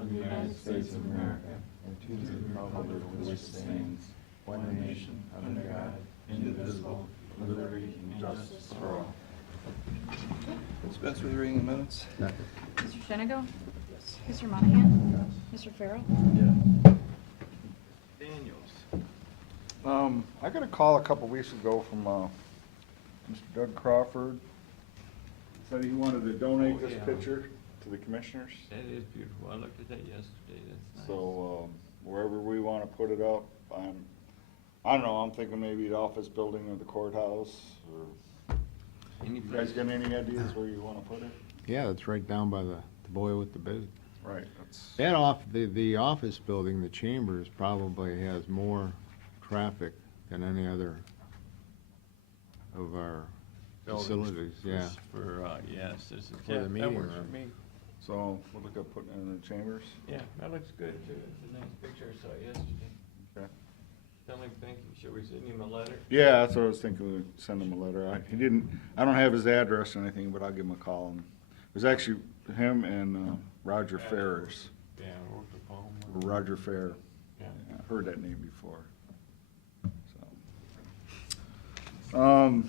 of the United States of America and to the republic for which it stands, one nation, under God, indivisible, with liberty and justice for all. Dispense with reading the minutes. Mr. Shenigo? Yes. Mr. Monahan? Mr. Farrell? Daniels. I got a call a couple weeks ago from Mr. Doug Crawford. Said he wanted to donate Oh, this yeah. picture to the commissioners. That is beautiful. I looked at that yesterday. That's nice. So wherever we want to put it up, I don't know, I'm thinking maybe the office building or the courthouse. Or Any you guys place. got any ideas where you want to put it? Yeah, that's right down by the boy with the biz. Right. That's, The office building, the Chambers, probably has more traffic than any other of our facilities, yeah. Yes, this is, For yeah, the that meeting works room. for me. so we'll look at putting it in the chambers. Yeah, that looks good too. It's a nice picture I saw yesterday. Okay. Tell him thank you. Should we send him a letter? Yeah, that's what I was thinking, we'd send him a letter. I don't have his address or anything, but I'll give him a call. And it was actually him and Roger Ferris, Yeah, I worked with Paul. or Roger Fair. Yeah. I heard that name before. So,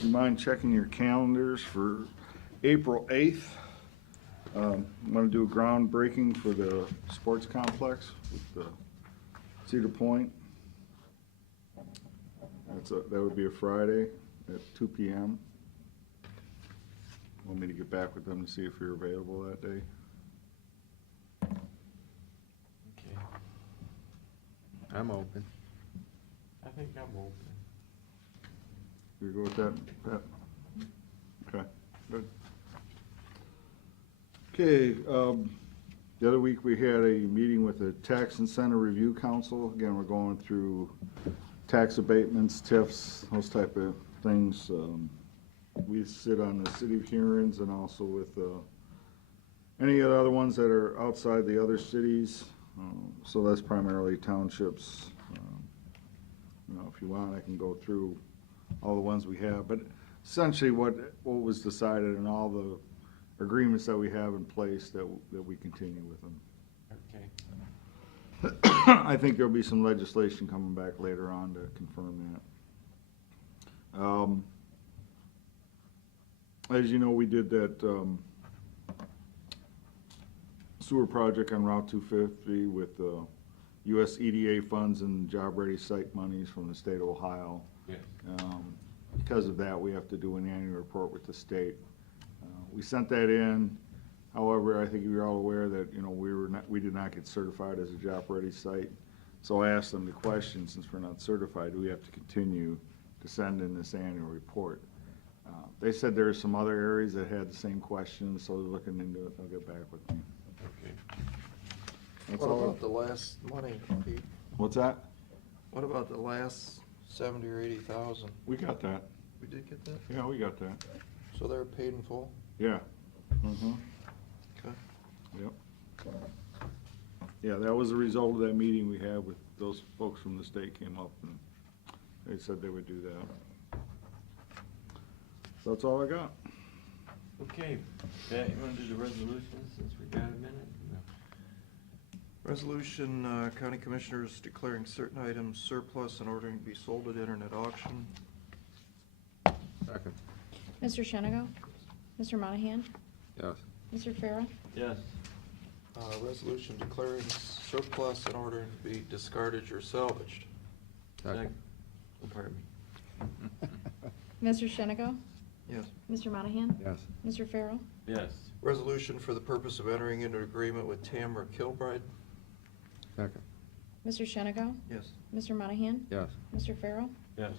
you mind checking your calendars for April 8th? I'm gonna do a groundbreaking for the sports complex with the Cedar Point. That would be a Friday at 2 p.m. Want me to get back with them to see if you're available that day? Okay. I'm open. I think I'm open. You go with that, Pat? Okay, good. Okay, the other week we had a meeting with the Tax Incentive Review Council. Again, we're going through tax abatements, TIFs, those type of things. We sit on the city hearings and also with any of the other ones that are outside the other cities. So that's primarily townships. You know, if you want, I can go through all the ones we have, but essentially what was decided and all the agreements that we have in place that we continue with them. Okay. I think there'll be some legislation coming back later on to confirm that. As you know, we did that sewer project on Route 250 with US EDA funds and Job Ready Site monies from the state of Ohio. Yes. Because of that, we have to do an annual report with the state. We sent that in. However, I think you're all aware that, you know, we did not get certified as a job ready site. So I asked them the question, since we're not certified, do we have to continue to send in this annual report? They said there are some other areas that had the same questions, so they're looking into it. They'll get back with me. Okay. That's What all. about the last money, Pete? What's that? What about the last 70 or 80,000? We got that. We did get that? Yeah, we got that. So they're paid in full? Yeah. Mm-hmm. Okay. Yep. Yeah, that was a result of that meeting we had with those folks from the state came up and they said they would do that. So that's all I got. Okay, Pat, you wanna do the resolution since we got a minute? No. Resolution, County Commissioners declaring certain items surplus and ordering to be sold at internet auction. Second. Mr. Shenigo? Mr. Monahan? Yes. Mr. Farrell? Yes. Resolution declaring surplus and ordering to be discarded or salvaged. Second. Oh, pardon me. Mr. Shenigo? Yes. Mr. Monahan? Yes. Mr. Farrell? Yes. Resolution for the purpose of entering into agreement with Tamara Kilbride. Second. Mr. Shenigo? Yes. Mr. Monahan? Yes. Mr. Farrell? Yes.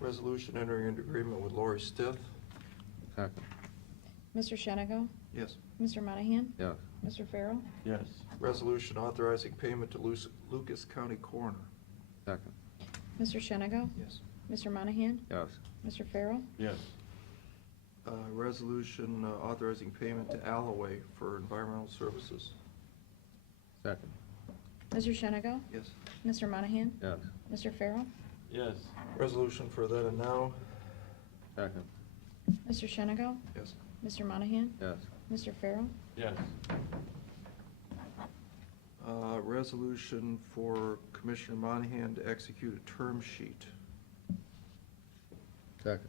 Resolution entering into agreement with Lori Stith. Second. Mr. Shenigo? Yes. Mr. Monahan? Yes. Mr. Farrell? Yes. Resolution authorizing payment to Lucas County Coroner. Second. Mr. Shenigo? Yes. Mr. Monahan? Yes. Mr. Farrell? Yes. Resolution authorizing payment to Alloway for environmental services. Second. Mr. Shenigo? Yes. Mr. Monahan? Yes. Mr. Farrell? Yes. Resolution for then and now. Second. Mr. Shenigo? Yes. Mr. Monahan? Yes. Mr. Farrell? Yes. Resolution for Commissioner Monahan to execute a term sheet. Second.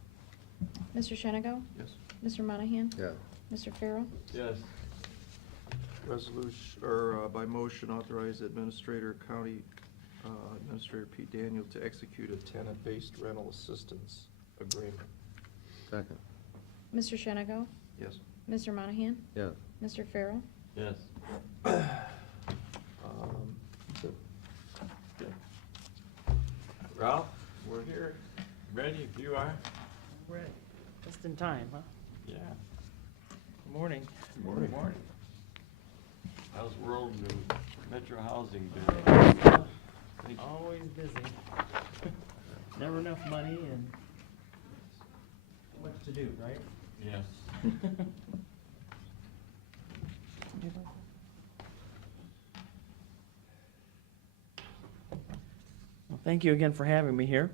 Mr. Shennigo? Yes. Mr. Monahan? Yeah. Mr. Farrell? Yes. Resolution, or by motion, authorize County Administrator Pete Daniel to execute a tenant-based rental assistance agreement. Second. Mr. Shennigo? Yes. Mr. Monahan? Yeah. Mr. Farrell? Yes. Ralph, we're here. Ready if you are? Right, just in time, huh? Yeah. Good morning. Morning. Morning. How's world news? Metro housing been? Always busy. Never enough money and much to do, right? Yes. Well, thank you again for having me here.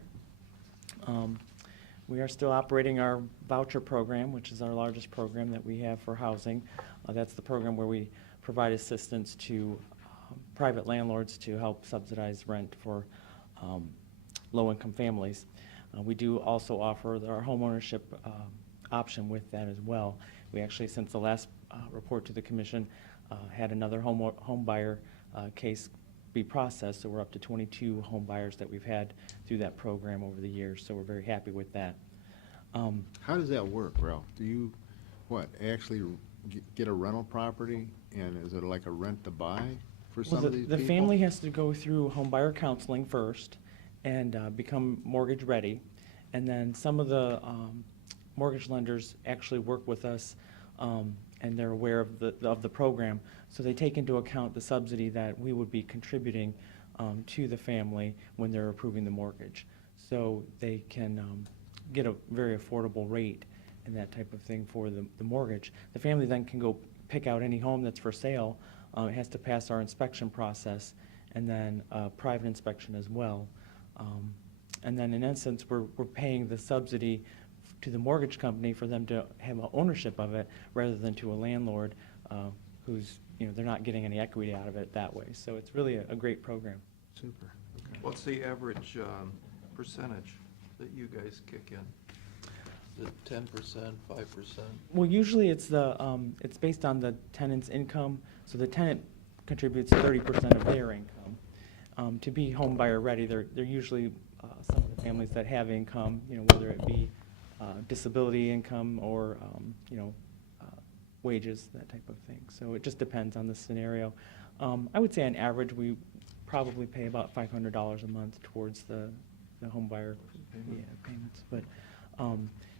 We are still operating our voucher program, which is our largest program that we have for housing. That's the program where we provide assistance to private landlords to help subsidize rent for low-income families. We do also offer our homeownership option with that as well. We actually, since the last report to the commission, had another home buyer case be processed, so we're up to 22 home buyers that we've had through that program over the years, so we're very happy with that. How does that work, Ralph? Do you, actually get a rental property, and is it like a rent to buy for some Well, of these the people? family has to go through home buyer counseling first and become mortgage ready. And then some of the mortgage lenders actually work with us, and they're aware of the program. So they take into account the subsidy that we would be contributing to the family when they're approving the mortgage. So they can get a very affordable rate and that type of thing for the mortgage. The family then can go pick out any home that's for sale. It has to pass our inspection process and then a private inspection as well. And then in essence, we're paying the subsidy to the mortgage company for them to have ownership of it rather than to a landlord who's, they're not getting any equity out of it that way. So it's really a great program. Super. Okay. What's the average percentage that you guys kick in? Is it 10%, 5%? Well, usually it's it's based on the tenant's income. So the tenant contributes 30% of their income. To be home buyer ready, they're usually some of the families that have income, whether it be disability income or, wages, that type of thing. So it just depends on the scenario. I would say on average, we probably pay about $500 a month towards the home buyer payments. But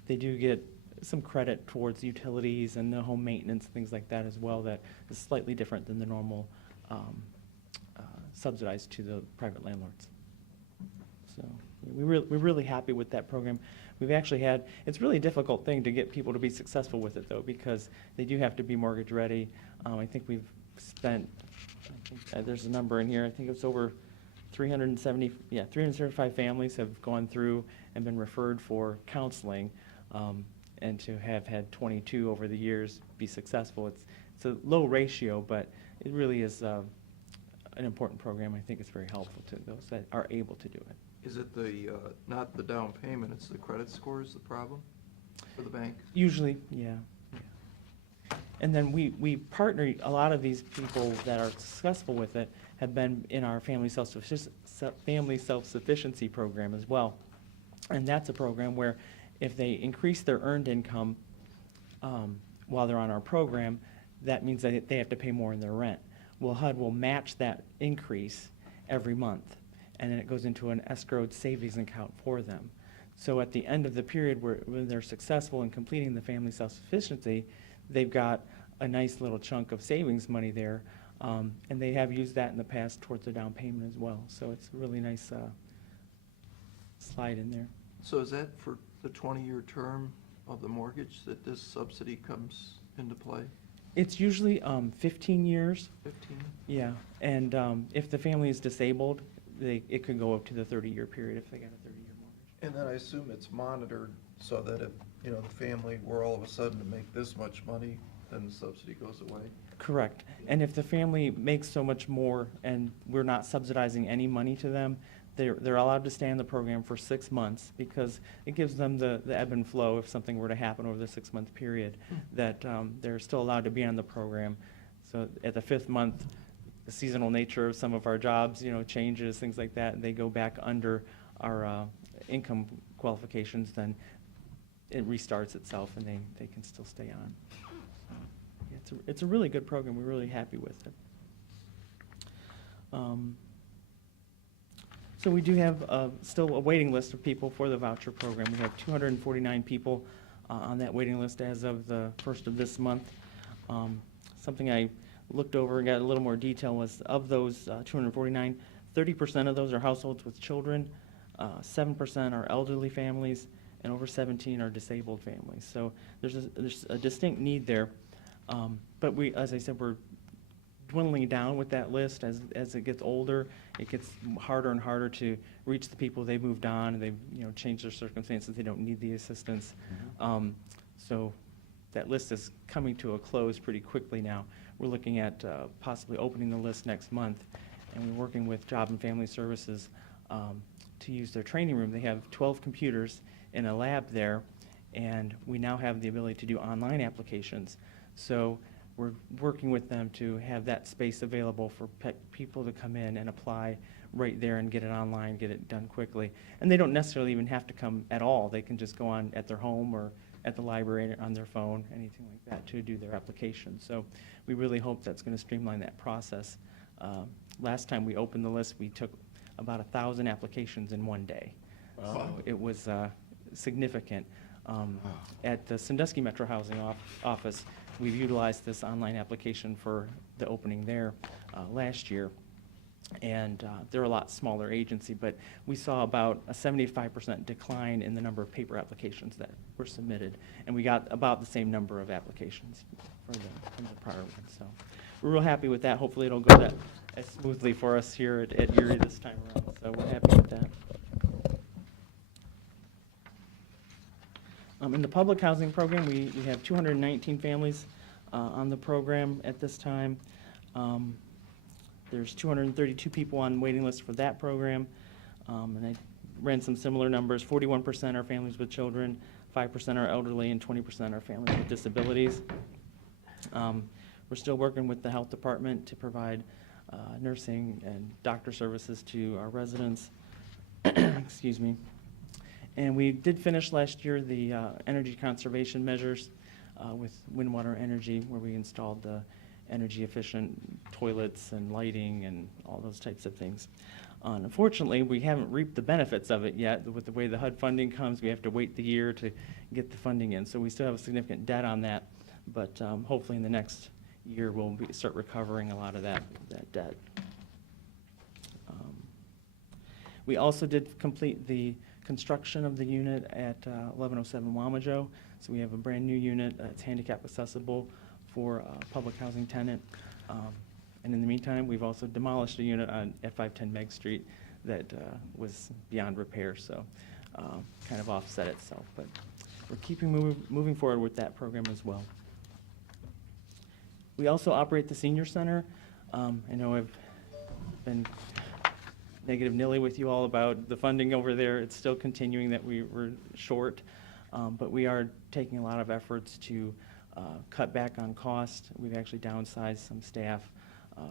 they do get some credit towards utilities and the home maintenance, things like that as well, that is slightly different than the normal subsidized to the private landlords. So we're really happy with that program. We've actually had, it's really a difficult thing to get people to be successful with it though, because they do have to be mortgage ready. I think we've spent, there's a number in here, I think it's over 375 families have gone through and been referred for counseling, and to have had 22 over the years be successful. It's a low ratio, but it really is an important program. I think it's very helpful to those that are able to do it. Is it not the down payment, it's the credit score is the problem for the bank? Usually, yeah. And then we partner, a lot of these people that are successful with it have been in our family self-sufficiency program as well. And that's a program where if they increase their earned income while they're on our program, that means that they have to pay more in their rent. Well, HUD will match that increase every month, and then it goes into an escrowed savings account for them. So at the end of the period when they're successful in completing the family self-sufficiency, they've got a nice little chunk of savings money there, and they have used that in the past towards their down payment as well. So it's a really nice slide in there. So is that for the 20-year term of the mortgage that this subsidy comes into play? It's usually 15 years. 15? Yeah, and if the family is disabled, it could go up to the 30-year period if they got a 30-year mortgage. And then I assume it's monitored so that if, the family were all of a sudden to make this much money, then the subsidy goes away? Correct. And if the family makes so much more and we're not subsidizing any money to them, they're allowed to stay in the program for 6 months because it gives them the ebb and flow if something were to happen over the 6-month period, that they're still allowed to be on the program. So at the 5th month, the seasonal nature of some of our jobs, changes, things like that, and they go back under our income qualifications, then it restarts itself and they can still stay on. It's a really good program. We're really happy with it. So we do have still a waiting list of people for the voucher program. We have 249 people on that waiting list as of the 1st of this month. Something I looked over and got a little more detail was, of those 249, 30% of those are households with children, 7% are elderly families, and over 17 are disabled families. So there's a distinct need there. But we, as I said, we're dwindling down with that list. As it gets older, it gets harder and harder to reach the people. They've moved on, and they've changed their circumstances. They don't need the assistance. So that list is coming to a close pretty quickly now. We're looking at possibly opening the list next month, and we're working with Job and Family Services to use their training room. They have 12 computers in a lab there, and we now have the ability to do online applications. So we're working with them to have that space available for people to come in and apply right there and get it online, get it done quickly. And they don't necessarily even have to come at all. They can just go on at their home or at the library on their phone, anything like that, to do their application. So we really hope that's going to streamline that process. Last time we opened the list, we took about 1,000 applications in one day. Wow. So it was significant. At the Sandusky Metro Housing Office, we've utilized this online application for the opening there last year. And they're a lot smaller agency, but we saw about a 75% decline in the number of paper applications that were submitted. And we got about the same number of applications from the prior one. So we're real happy with that. Hopefully it'll go that as smoothly for us here at Erie this time around. So we're happy with that. In the public housing program, we have 219 families on the program at this time. There's 232 people on waiting list for that program. And I ran some similar numbers. 41% are families with children, 5% are elderly, and 20% are families with disabilities. We're still working with the health department to provide nursing and doctor services to our residents. Excuse me. And we did finish last year the energy conservation measures with Windwater Energy, where we installed the energy efficient toilets and lighting and all those types of things. Unfortunately, we haven't reaped the benefits of it yet. With the way the HUD funding comes, we have to wait the year to get the funding in. So we still have a significant debt on that, but hopefully in the next year we'll start recovering a lot of that debt. We also did complete the construction of the unit at 1107 Wamajo. So we have a brand new unit that's handicap accessible for a public housing tenant. And in the meantime, we've also demolished a unit at 510 Meg Street that was beyond repair, so kind of offset itself. But we're keeping moving forward with that program as well. We also operate the senior center. I know I've been negative Nilly with you all about the funding over there. It's still continuing that we were short, but we are taking a lot of efforts to cut back on cost. We've actually downsized some staff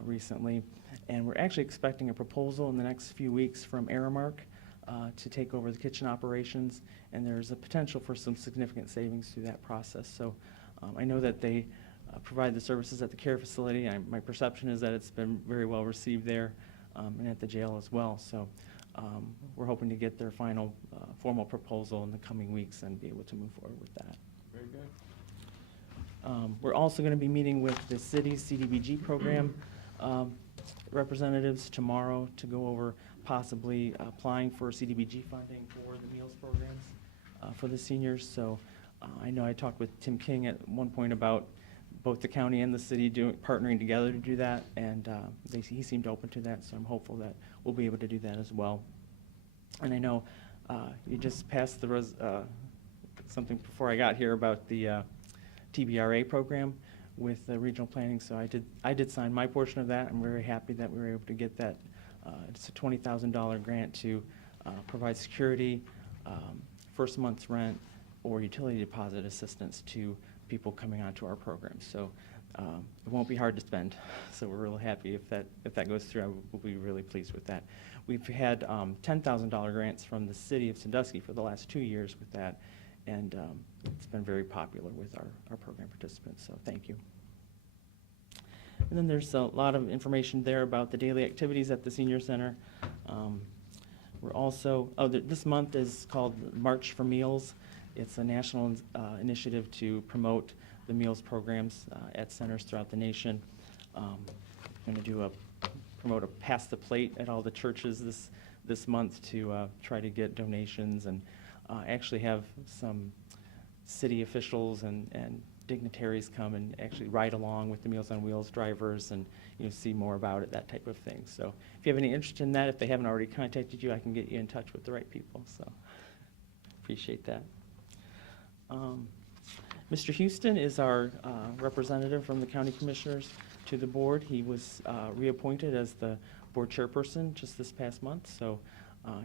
recently, and we're actually expecting a proposal in the next few weeks from Aramark to take over the kitchen operations, and there's a potential for some significant savings through that process. So I know that they provide the services at the care facility. My perception is that it's been very well received there and at the jail as well. So we're hoping to get their final formal proposal in the coming weeks and be able to move forward with that. Very good. We're also going to be meeting with the city's CDBG program representatives tomorrow to go over possibly applying for CDBG funding for the meals programs for the seniors. So I know I talked with Tim King at one point about both the county and the city partnering together to do that, and he seemed open to that, so I'm hopeful that we'll be able to do that as well. And I know you just passed the something before I got here about the TBRA program. with the regional planning, so I did sign my portion of that. I'm very happy that we were able to get that. It's a $20,000 grant to provide security, first month's rent, or utility deposit assistance to people coming onto our program. So it won't be hard to spend. So we're really happy if that goes through. I will be really pleased with that. We've had $10,000 grants from the city of Sandusky for the last 2 years with that, and it's been very popular with our program participants, so thank you. And then there's a lot of information there about the daily activities at the senior center. We're also, this month is called March for Meals. It's a national initiative to promote the meals programs at centers throughout the nation. Going to promote a Pass the Plate at all the churches this month to try to get donations, and actually have some city officials and dignitaries come and actually ride along with the Meals on Wheels drivers and see more about it, that type of thing. So if you have any interest in that, if they haven't already contacted you, I can get you in touch with the right people. So appreciate that. Mr. Houston is our representative from the county commissioners to the board. He was reappointed as the board chairperson just this past month, so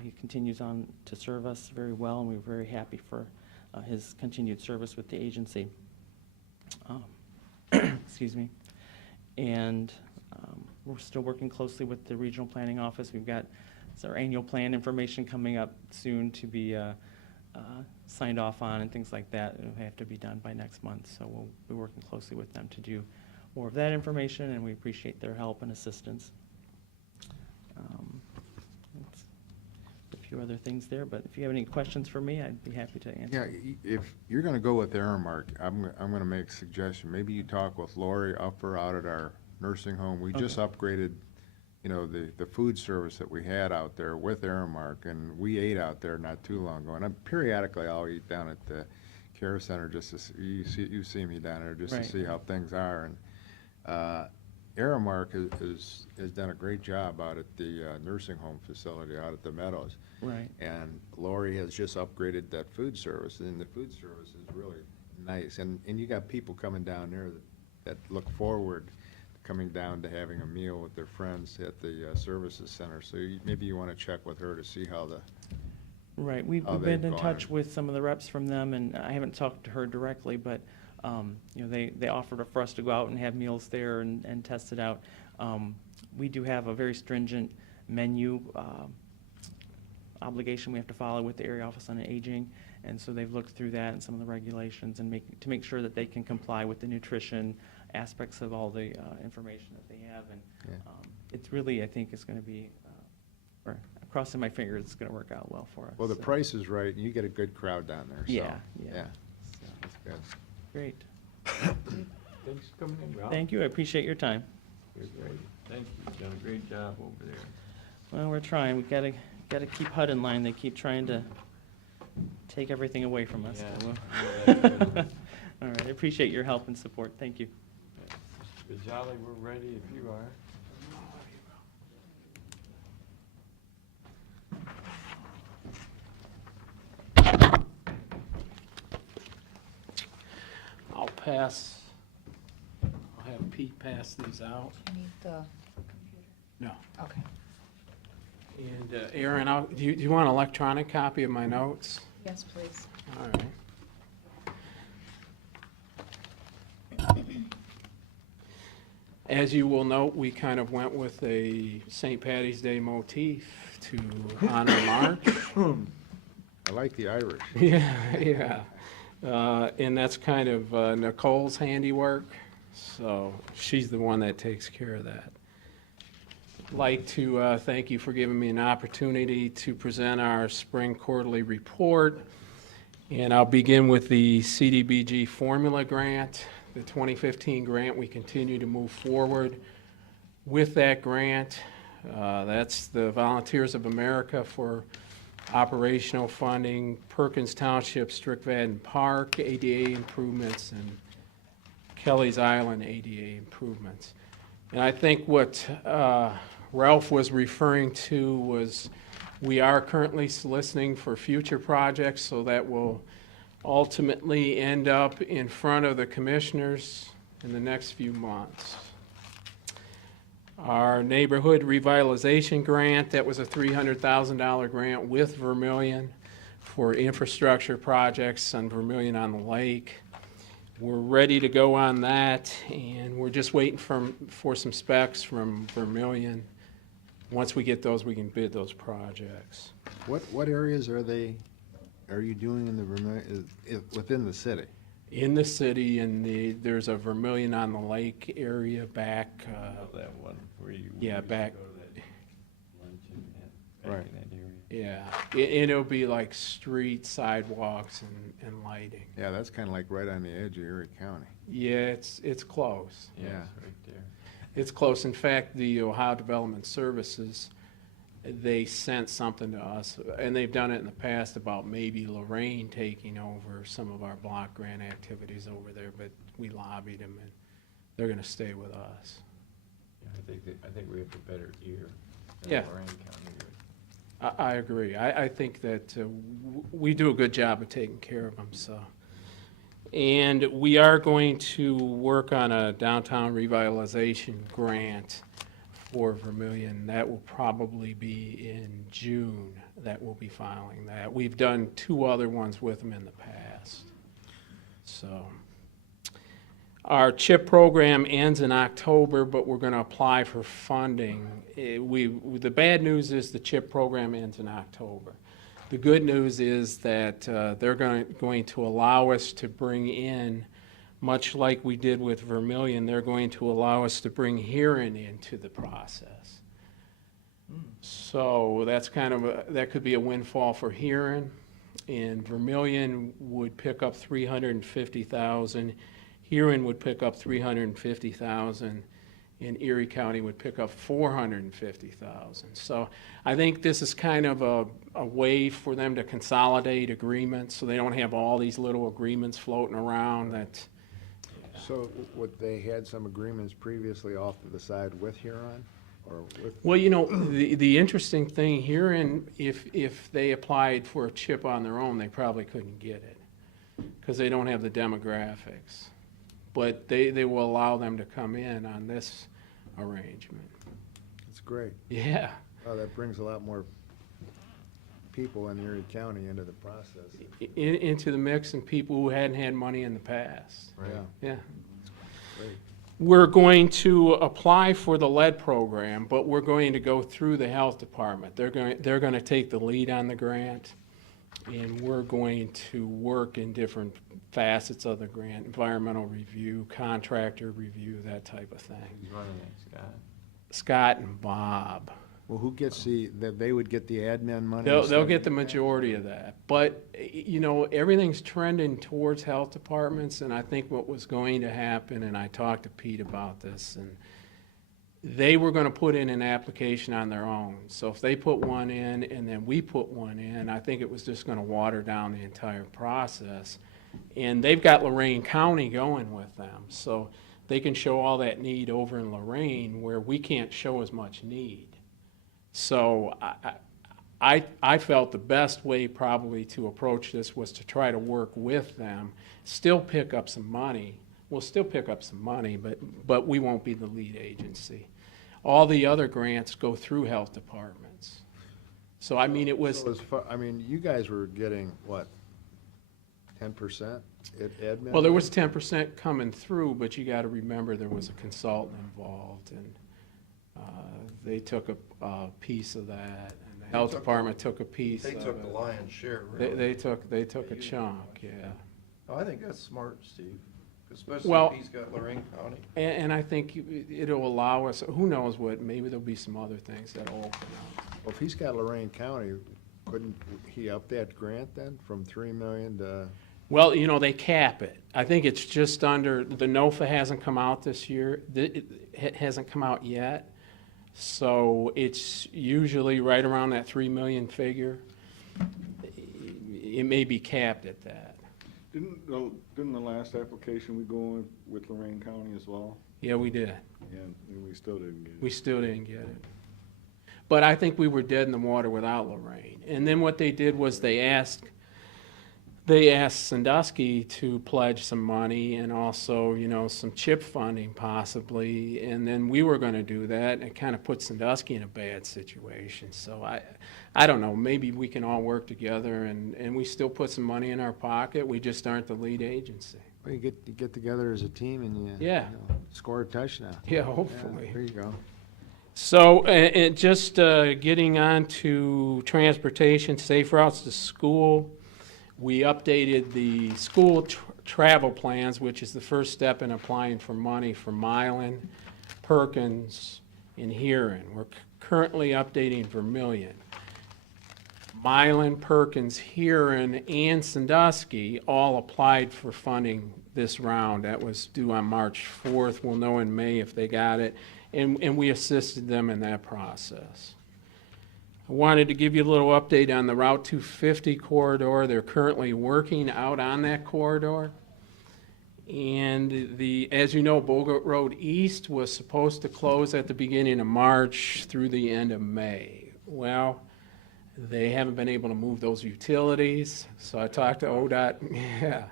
he continues on to serve us very well, and we're very happy for his continued service with the agency. Excuse me. And we're still working closely with the regional planning office. We've got our annual plan information coming up soon to be signed off on and things like that. It'll have to be done by next month, so we'll be working closely with them to do more of that information, and we appreciate their help and assistance. That's a few other things there, but if you have any questions for me, I'd be happy to answer. Yeah, if you're gonna go with Aramark, I'm gonna make a suggestion. Maybe you talk with Lori Upper out at our nursing home. We just upgraded, the food service that we had out there with Aramark, and we ate out there not too long ago. And periodically I'll eat down at the care center just to see, you see me down there just Right. to see how things are. And Aramark has done a great job out at the nursing home facility out at the Meadows. Right. And Lori has just upgraded that food service, and the food service is really nice. And you got people coming down there that look forward to coming down to having a meal with their friends at the services center. So maybe you want to check with her to see how Right, we've how been they've in touch gone. with some of the reps from them, and I haven't talked to her directly, but, they offered for us to go out and have meals there and test it out. We do have a very stringent menu obligation we have to follow with the Area Office on Aging, and so they've looked through that and some of the regulations and to make sure that they can comply with the nutrition aspects of all the information that they have, and Yeah. it's really, I think it's going to be, or crossing my fingers, it's going to work out well for us. Well, the so. price is right, and you get a good crowd down there. So, Yeah. So that's good. Great. Thanks for coming in, Ralph. Thank you, I appreciate your time. You're great. Thank you. You've done a great job over there. Well, we're trying, we gotta keep HUD in line, they keep trying to take everything away from us. Yeah, so we'll- I know that's good. All right, I appreciate your help and support, thank you. But Jolly, we're ready if you are. I'll have Pete pass these out. You need the No. okay. And Aaron, do you want an electronic copy of my notes? Yes, please. All right. As you will note, we kind of went with a St. Patty's Day motif to honor March. I like the Irish. Yeah. And that's kind of Nicole's handiwork, so she's the one that takes care of that. I'd like to thank you for giving me an opportunity to present our spring quarterly report. And I'll begin with the CDBG formula grant, the 2015 grant. We continue to move forward with that grant. That's the Volunteers of America for operational funding, Perkins Township, Strickvaden Park, ADA improvements, and Kelly's Island ADA improvements. And I think what Ralph was referring to was we are currently soliciting for future projects, so that will ultimately end up in front of the commissioners in the next few months. Our neighborhood revitalization grant, that was a $300,000 grant with Vermillion for infrastructure projects on Vermillion on the Lake. We're ready to go on that, and we're just waiting for some specs from Vermillion. Once we get those, we can bid those projects. What areas are you doing in the Vermillion, within the city? In the city, there's a Vermillion on the Lake area back, That one where you. Yeah, used to back- go to that luncheon back Right. in that area. yeah. It'll be like street sidewalks and lighting. Yeah, that's kind of like right on the edge of Erie County. Yeah, it's close. Yeah. It's right there. It's close. In fact, the Ohio Development Services, they sent something to us, and they've done it in the past about maybe Lorraine taking over some of our block grant activities over there, but we lobbied them, and they're gonna stay with us. Yeah, I think we have a better ear than Yeah. Lorraine County would. I agree. I think that we do a good job of taking care of them, so. And we are going to work on a downtown revitalization grant for Vermillion. That will probably be in June that we'll be filing that. We've done 2 other ones with them in the past. So. Our CHIP program ends in October, but we're going to apply for funding. The bad news is the CHIP program ends in October. The good news is that they're going to allow us to bring in, much like we did with Vermillion, they're going to allow us to bring Huron into the process. So that's that could be a windfall for Huron. And Vermillion would pick up $350,000. Huron would pick up $350,000, and Erie County would pick up $450,000. So I think this is kind of a way for them to consolidate agreements, so they don't have all these little agreements floating around that. So what, they had some agreements previously off to the side with Huron, or with? Well, the interesting thing here, if they applied for a CHIP on their own, they probably couldn't get it, because they don't have the demographics. But they will allow them to come in on this arrangement. It's great. Yeah. Oh, that brings a lot more people in Erie County into the process. Into the mix, and people who hadn't had money in the past. Yeah, Yeah. great. We're going to apply for the lead program, but we're going to go through the health department. They're going to take the lead on the grant, and we're going to work in different facets of the grant: environmental review, contractor review, that type of thing. Who's running that, Scott? Scott and Bob. Well, who gets they would get the admin money? They'll instead? get the majority of that. But, everything's trending towards health departments, and I think what was going to happen, and I talked to Pete about this, and they were gonna put in an application on their own. So if they put one in and then we put one in, I think it was just gonna water down the entire process. And they've got Lorraine County going with them, so they can show all that need over in Lorraine where we can't show as much need. So I felt the best way probably to approach this was to try to work with them, still pick up some money. We'll still pick up some money, but we won't be the lead agency. All the other grants go through health departments. So, I mean, it was, So you guys were getting, what, 10% admin? well, there was 10% coming through, but you gotta remember there was a consultant involved, and they took a piece of that, and the health department took a piece of They it. took the lion's share, really. They took a chunk, yeah. Oh, I think that's smart, Steve, especially Well- if he's got Lorraine County. And I think it'll allow us, who knows what, maybe there'll be some other things that'll open up. Well, if he's got Lorraine County, couldn't he up that grant then from 3 million to? Well, they cap it. I think it's just under, the NOFA hasn't come out this year, it hasn't come out yet. So it's usually right around that 3 million figure. It may be capped at that. Didn't the last application we go with Lorraine County as well? Yeah, we did. And we still didn't get it. We still didn't get it. But I think we were dead in the water without Lorraine. And then what they did was they asked they asked Sandusky to pledge some money and also, you know, some CHIP funding possibly, and then we were gonna do that, and it kind of put Sandusky in a bad situation. So I don't know, maybe we can all work together and we still put some money in our pocket, we just aren't the lead agency. Well, you get together as a team and you, Yeah. you know, score a touchdown. Yeah, hopefully. There you go. So, and just getting on to transportation, safe routes to school, we updated the school travel plans, which is the first step in applying for money for Milan, Perkins, and Huron. We're currently updating Vermillion. Milan, Perkins, Huron, and Sandusky all applied for funding this round. That was due on March 4th. We'll know in May if they got it, and we assisted them in that process. I wanted to give you a little update on the Route 250 corridor. They're currently working out on that corridor. And as you know, Bogart Road East was supposed to close at the beginning of March through the end of May. Well, they haven't been able to move those utilities, so I talked to ODOT. Yeah,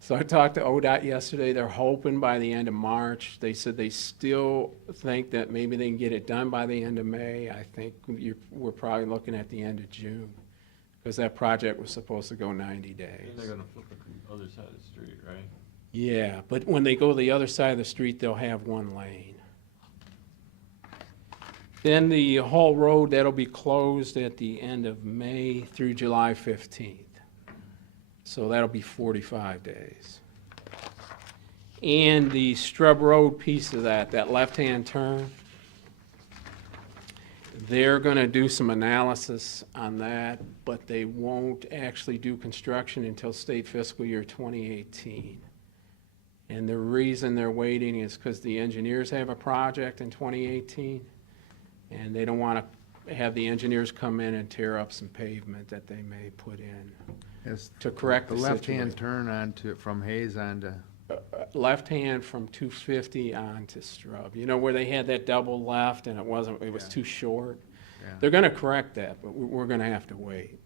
so I talked to ODOT yesterday. They're hoping by the end of March. They said they still think that maybe they can get it done by the end of May. I think we're probably looking at the end of June, because that project was supposed to go 90 days. And they're gonna flip it to the other side of the street, right? Yeah, but when they go to the other side of the street, they'll have one lane. Then the whole road, that'll be closed at the end of May through July 15th. So that'll be 45 days. And the Strub Road piece of that left-hand turn, they're gonna do some analysis on that, but they won't actually do construction until state fiscal year 2018. And the reason they're waiting is because the engineers have a project in 2018, and they don't want to have the engineers come in and tear up some pavement that they may put in Yes, to correct the left-hand situation. turn onto, from Hayes onto, Left hand from 250 on to Strub. You know where they had that double left and it was Yeah. too short? yeah. They're gonna correct that, but we're gonna have to wait.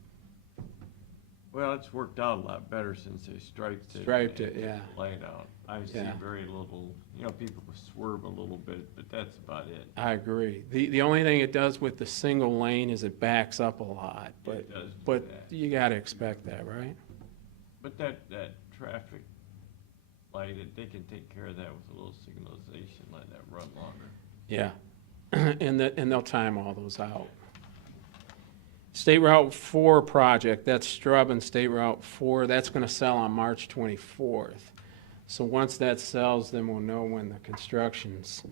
Well, it's worked out a lot better since they striped it. Striped it, and yeah. Laid out. I see Yeah. very little, you know, people swerve a little bit, but that's about it. I agree. The only thing it does with the single lane is it backs up a lot, but, It does do but that. you gotta expect that, right? But that traffic light, they can take care of that with a little signalization, let that run longer. Yeah, and they'll time all those out. State Route 4 project, that's Strub and State Route 4, that's gonna sell on March 24th. So once that sells, then we'll know when the construction's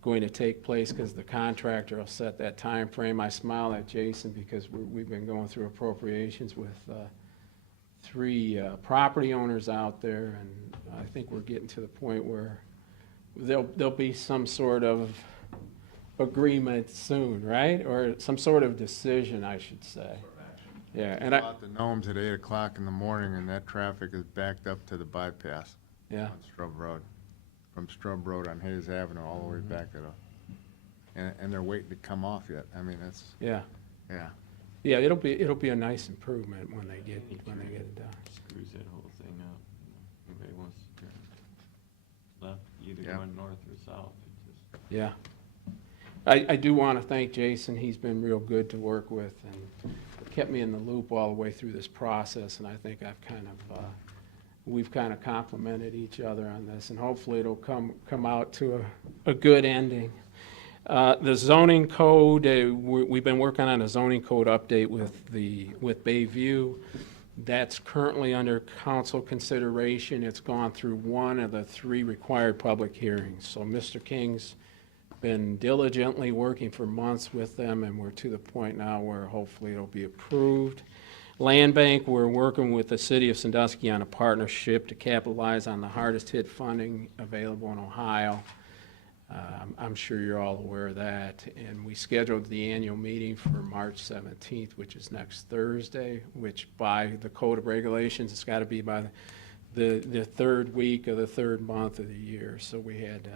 going to take place, because the contractor will set that time frame. I smile at Jason because we've been going through appropriations with 3 property owners out there, and I think we're getting to the point where there'll be some sort of agreement soon, right? Or some sort of decision, I should say. Yeah, and About the Gnomes at 8 o'clock in the morning, and that traffic is backed up to the bypass yeah, on Strub Road, from Strub Road on Hayes Avenue all the way back to the, and they're waiting to come off yet. I mean, that's, yeah. yeah. Yeah, it'll be a nice improvement when they get it done. Screws that whole thing up. Everybody wants to turn left, either Yeah. going north or south. It just, Yeah. I do want to thank Jason. He's been real good to work with and kept me in the loop all the way through this process, and I think we've kind of complimented each other on this, and hopefully it'll come out to a good ending. The zoning code, we've been working on a zoning code update with Bayview. That's currently under council consideration. It's gone through one of the 3 required public hearings. So Mr. King's been diligently working for months with them, and we're to the point now where hopefully it'll be approved. Land Bank, we're working with the city of Sandusky on a partnership to capitalize on the hardest hit funding available in Ohio. I'm sure you're all aware of that, and we scheduled the annual meeting for March 17th, which is next Thursday, which by the Code of Regulations, it's got to be by the 3rd week of the 3rd month of the year, so we had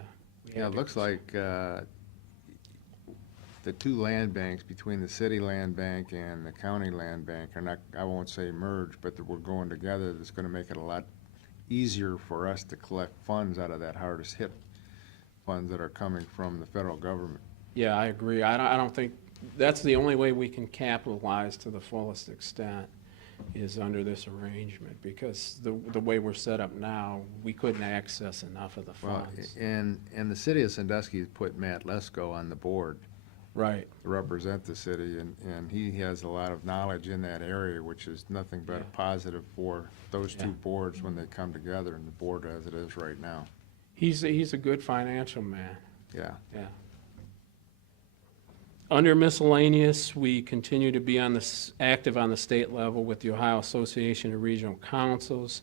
Yeah, it looks like, the the two land banks between the city land bank and the county land bank are not, I won't say merge, but that we're going together, that's gonna make it a lot easier for us to collect funds out of that hardest hit funds that are coming from the federal government. Yeah, I agree. I don't think, that's the only way we can capitalize to the fullest extent is under this arrangement, because the way we're set up now, we couldn't access enough of the Well, funds. and the city of Sandusky has put Matt Lesko on the board Right, to represent the city, and he has a lot of knowledge in that area, which is nothing but a Yeah. positive for those two Yeah. boards when they come together, and the board as it is right now. he's a good financial man, Yeah. yeah. Under miscellaneous, we continue to be active on the state level with the Ohio Association of Regional Councils.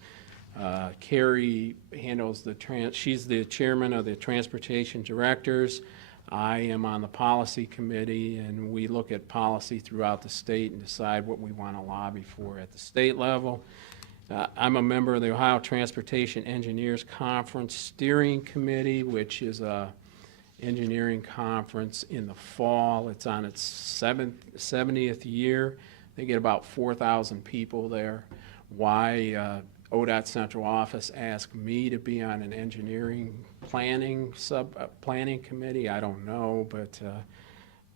Carrie handles she's the chairman of the Transportation Directors. I am on the Policy Committee, and we look at policy throughout the state and decide what we want to lobby for at the state level. I'm a member of the Ohio Transportation Engineers Conference Steering Committee, which is a engineering conference in the fall. It's on its 70th year. They get about 4,000 people there. Why ODOT Central Office asked me to be on an engineering planning planning committee, I don't know, but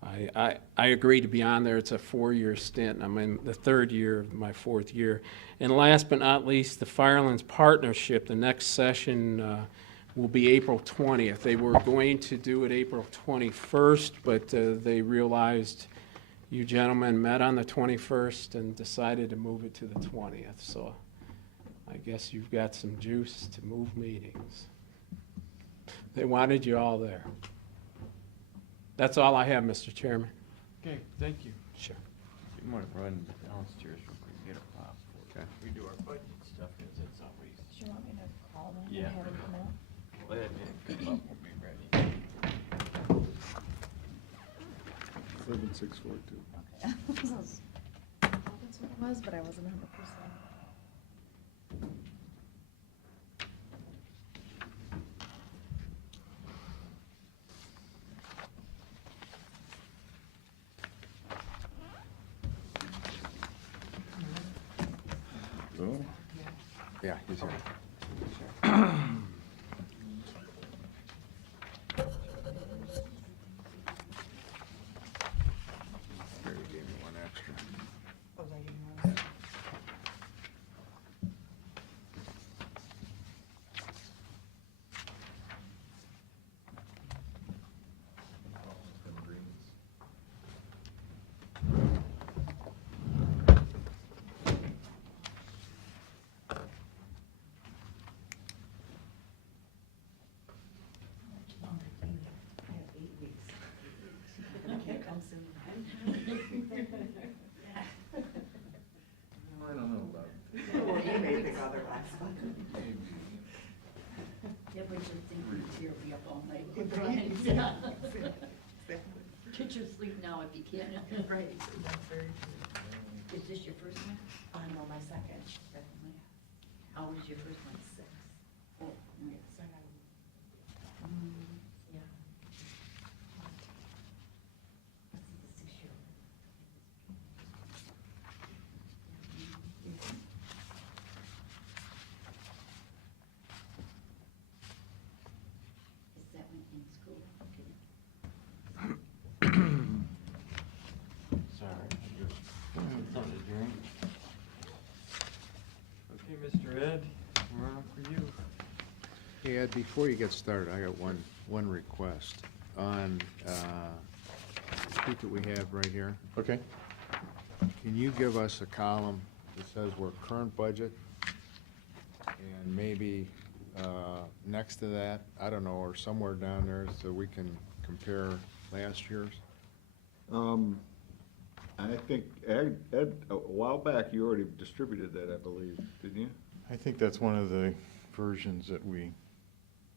I agreed to be on there. It's a 4-year stint, and I'm in the 3rd year of my 4th year. And last but not least, the Firelands Partnership, the next session will be April 20th. They were going to do it April 21st, but they realized you gentlemen met on the 21st and decided to move it to the 20th. So I guess you've got some juice to move meetings. They wanted you all there. That's all I have, Mr. Chairman. Okay, thank you. Sure. You want to run downstairs real quick, get a pop. Okay. We do our budget stuff, because it's always, Do you want me to call them Yeah. and have them come out? let it come up, we'll be ready. 7642. Okay. That's what it was, but I wasn't 100%. So, Yeah, he's here. Here, you gave me one extra. I don't know about it. Well, you may think otherwise, but. Yeah, but you think you'd tear me up all night. Right. Get your sleep now if you can. Right, that's very true. Is this your first one? No, my second. How was your first one? 6. Oh, yeah. So I got, yeah. This is the 6-year. Is that one in school? Okay. Sorry. Something to drink? Okay, Mr. Ed, we're on for you. Hey, Ed, before you get started, I got one request. On the sheet that we have right here, Okay. can you give us a column that says we're current budget? And maybe next to that, I don't know, or somewhere down there, so we can compare last year's? I think, Ed, a while back, you already distributed that, I believe, didn't you? I think that's one of the versions that we,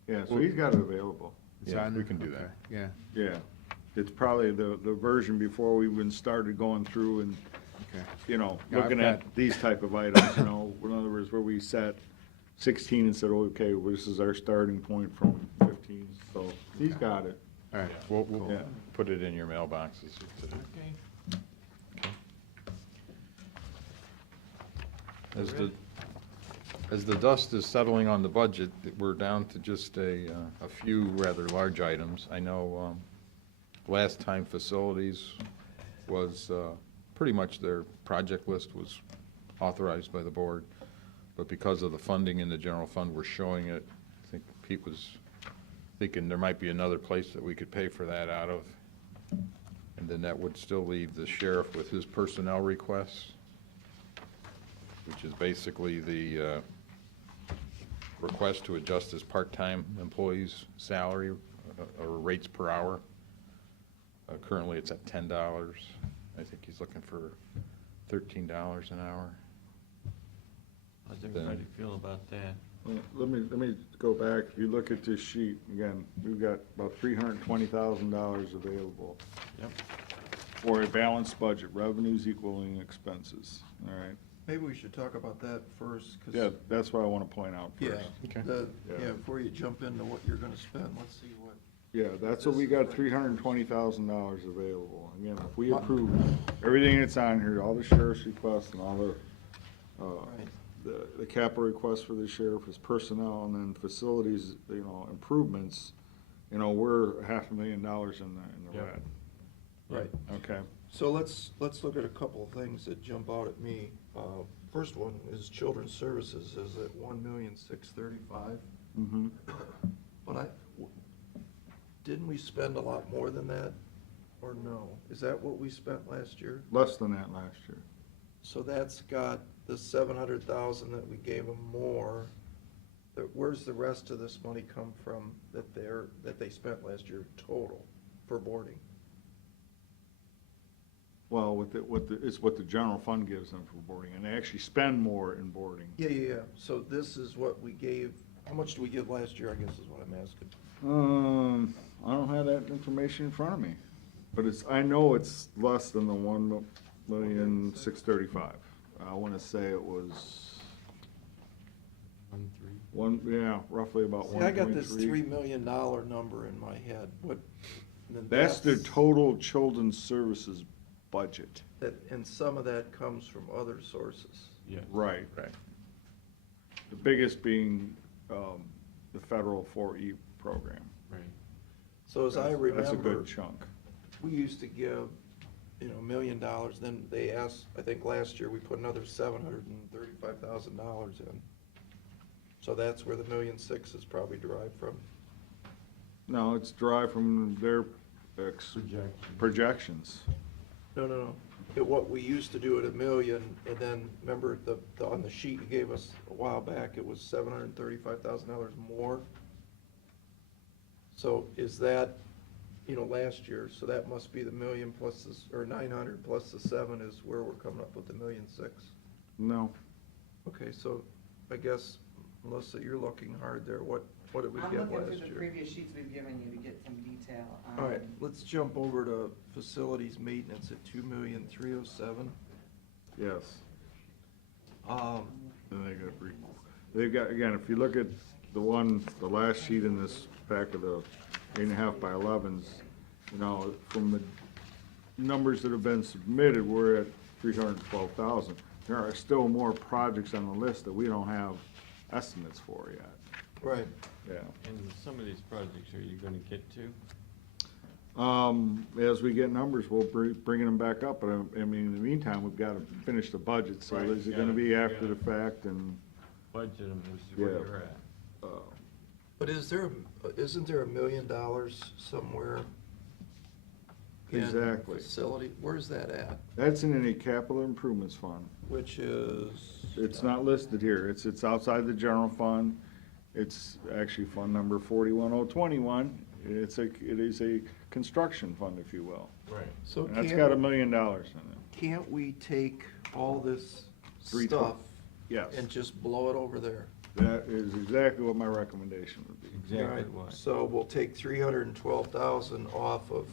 Yeah, so he's got it available. It's Yeah, on we there? can do Okay, that. Yeah, Yeah. It's probably the version before we even started going through and, okay. you know, Yeah, I've looking at got- these type of items, you know, in other words, where we set 16 and said, okay, well, this is our starting point from 15, so he's got it. All right. We'll Yeah. put it in your mailboxes today. As the dust is settling on the budget, we're down to just a few rather large items. I know last time facilities was, pretty much their project list was authorized by the board, but because of the funding in the general fund, we're showing it. I think Pete was thinking there might be another place that we could pay for that out of. And then that would still leave the sheriff with his personnel requests, which is basically the request to adjust his part-time employees' salary or rates per hour. Currently, it's at $10. I think he's looking for $13 an hour. How does everybody feel about that? Well, let me go back. If you look at this sheet, again, we've got about $320,000 available. Yep. For a balanced budget, revenues equaling expenses, all right? Maybe we should talk about that first, 'cause. Yeah, that's what I want to point out Yeah, first. Okay. yeah, before you jump into what you're gonna spend, let's see what. Yeah, that's what we got, $320,000 available. Again, if we approve everything that's on here, all the sheriff's requests and all Right. the capital requests for the sheriff, his personnel, and then facilities, improvements, we're $500,000 in the Yep. red. Right. Okay. So let's look at a couple of things that jump out at me. First one is children's services is at $1,635,000. Mm-hmm. But didn't we spend a lot more than that, or no? Is that what we spent last year? Less than that last year. So that's got the 700,000 that we gave them more. Where's the rest of this money come from that they spent last year total for boarding? Well, it's what the general fund gives them for boarding, and they actually spend more in boarding. Yeah. So this is what we gave, how much did we give last year, I guess is what I'm asking. I don't have that information in front of me, but I know it's less than the $1,635,000. I want to say it was roughly about 1.3. See, I got this $3 million number in my head, That's the total children's services budget. And some of that comes from other sources. Yeah. Right. Right. The biggest being the federal 4E program. Right. So as I That's a remember, good chunk. we used to give, $1 million, then they asked, I think last year, we put another $735,000 in. So that's where the $1.6 million is probably derived from. No, it's derived from their projections. No. What we used to do at $1 million, and then, remember, on the sheet you gave us a while back, it was $735,000 more. So is that, last year, so that must be the $1 million plus this, or 900 plus the 7 is where we're coming up with the $1.6 million. No. Okay, so I guess, Melissa, you're looking hard there, what did we I'm get looking last through the year? previous sheets we've given you to get some detail. All right, let's jump over to facilities maintenance at $2,307,000. Yes. Um, And they've got, again, if you look at the last sheet in this pack of the 8.5 by 11s, from the numbers that have been submitted, we're at 312,000. There are still more projects on the list that we don't have estimates for yet. Right. Yeah. And some of these projects, are you gonna get to? As we get numbers, we'll bringing them back up, but in the meantime, we've got to finish the budget, so Right, is it you gonna gotta- be you after the gotta- fact and, Budget them as to where Yeah. you're at. But isn't there $1 million somewhere? in Exactly. Facility, where's that at? that's in any capital improvements fund. Which is? It's not listed here, it's outside the general fund, it's actually fund number 41021, it is a construction fund, if you will. Right. So And that's got $1 million in it, can't we take all this Three stuff yes. and just blow it over there? That is exactly what my recommendation would be. Exactly Right, what. so we'll take 312,000 off of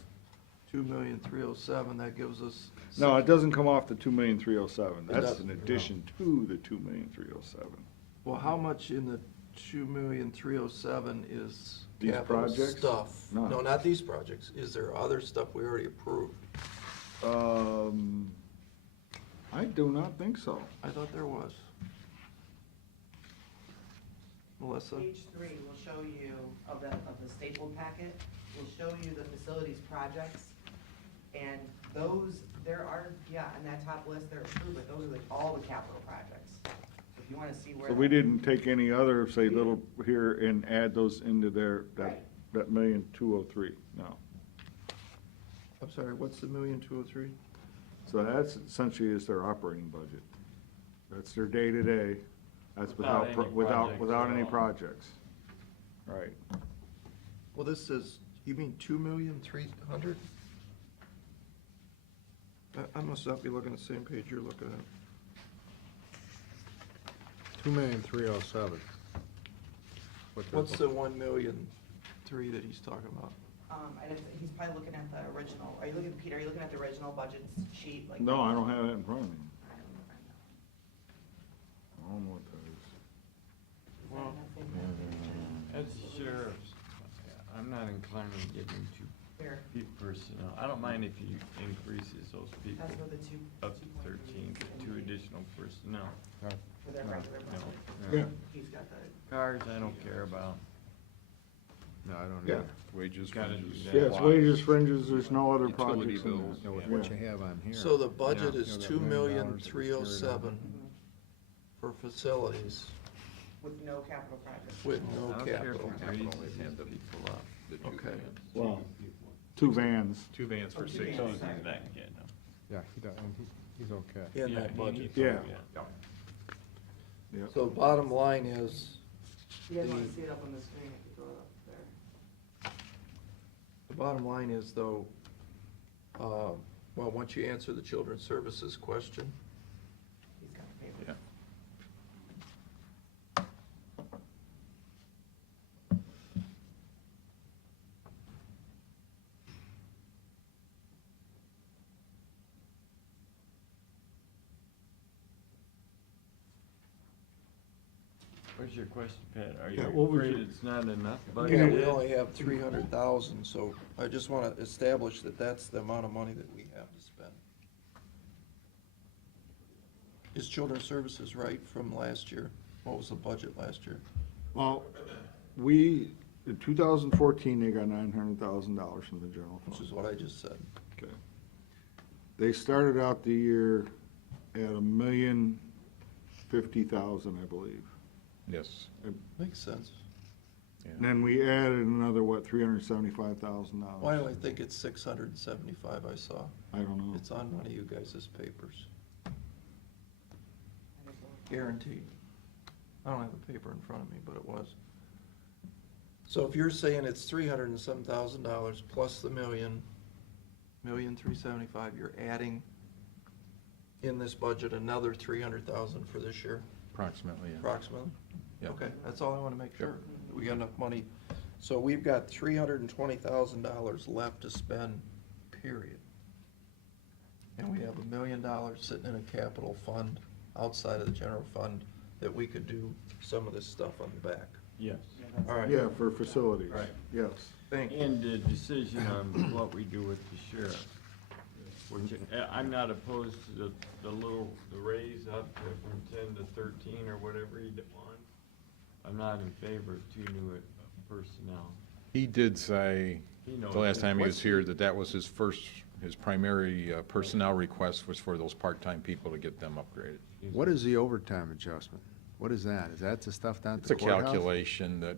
2,307,000, that gives us. No, it doesn't come off the 2,307,000, that's doesn't, in addition to the 2,307,000. Well, how much in the 2,307,000 is These capital projects? stuff. No. No, not these projects. Is there other stuff we already approved? I do not think so. I thought there was. Melissa? Page 3 will show you, of the stapled packet, will show you the facilities projects. And those, there are, yeah, in that top list, they're approved, but those are like all the capital projects. If you wanna see where. So we didn't take any other, say, little here and add those into there, Right. that 1,203,000, no. I'm sorry, what's the 1,203,000? So that's essentially is their operating budget. That's their day-to-day. That's without, without any projects. Right. Well, this is, you mean 2,300,000? I must not be looking at the same page you're looking at. 2,307,000. What's the 1,000,003 that he's talking about? He's probably looking at the original, Peter, are you looking at the original budget sheet? Like No, I don't have that in front of me. I don't know. I don't know what that is. Well, As sheriffs, I'm not inclined to give him two Here, personnel. I don't mind if he increases those people that's where the two. up to 13, but 2 additional personnel. For their regular No, budget. no. He's got the. Cars, I don't care about. No, I don't Yeah. either. Wages, Gotta do fringes. that. Yeah, it's wages, fringes, there's no other Utility projects in bills. Yeah, there. with what you have on here. So the budget Yeah. is You know, that $1 2,307,000 million that was carried over. for facilities With no capital projects. with I no don't care if capital. he raises these people up. The two Okay. vans. Well, 2 vans. 2 vans for 6. So he's that kid, no. Yeah, he does, and he's okay. In Yeah, that he budget. needs- Yeah. Yep. So bottom line is, You guys wanna see it up on the screen, I could throw it up there. the bottom line is though, well, once you answer the children's services question, He's got the paper. Yeah. What's your question, Pat? Are you Yeah, what was afraid your- it's not enough yeah, budget? we only have 300,000, so I just wanna establish that that's the amount of money that we have to spend. Is children's services right from last year? What was the budget last year? Well, in 2014, they got $900,000 from the general Which fund. is what I just said. Okay. They started out the year at $1,050,000, I believe. Yes. Makes sense. And then we added another, what, $375,000? Why do I think it's 675 I saw? I don't know. It's on one of you guys' papers. Guaranteed. I don't have the paper in front of me, but it was. So if you're saying it's $307,000 plus the $1,375,000, you're adding in this budget another 300,000 for this year, Approximately, yeah. approximately? Yep. Okay, that's all I want to make sure. We got enough money. So we've got $320,000 left to spend, period. And we have $1 million sitting in a capital fund outside of the general fund that we could do some of this stuff on the back. Yes. All right. Yeah, for facilities, Right. yes. Thank you. And the decision on what we do with the sheriff. Which, I'm not opposed to the raise up to from 10 to 13 or whatever he wants. I'm not in favor of 2 new personnel. He did say, He knows the last it. time he was What's here, that was his primary personnel request was for those part-time people to get them upgraded. What is the overtime adjustment? What is that? Is that the stuff down at It's the a courthouse? calculation that,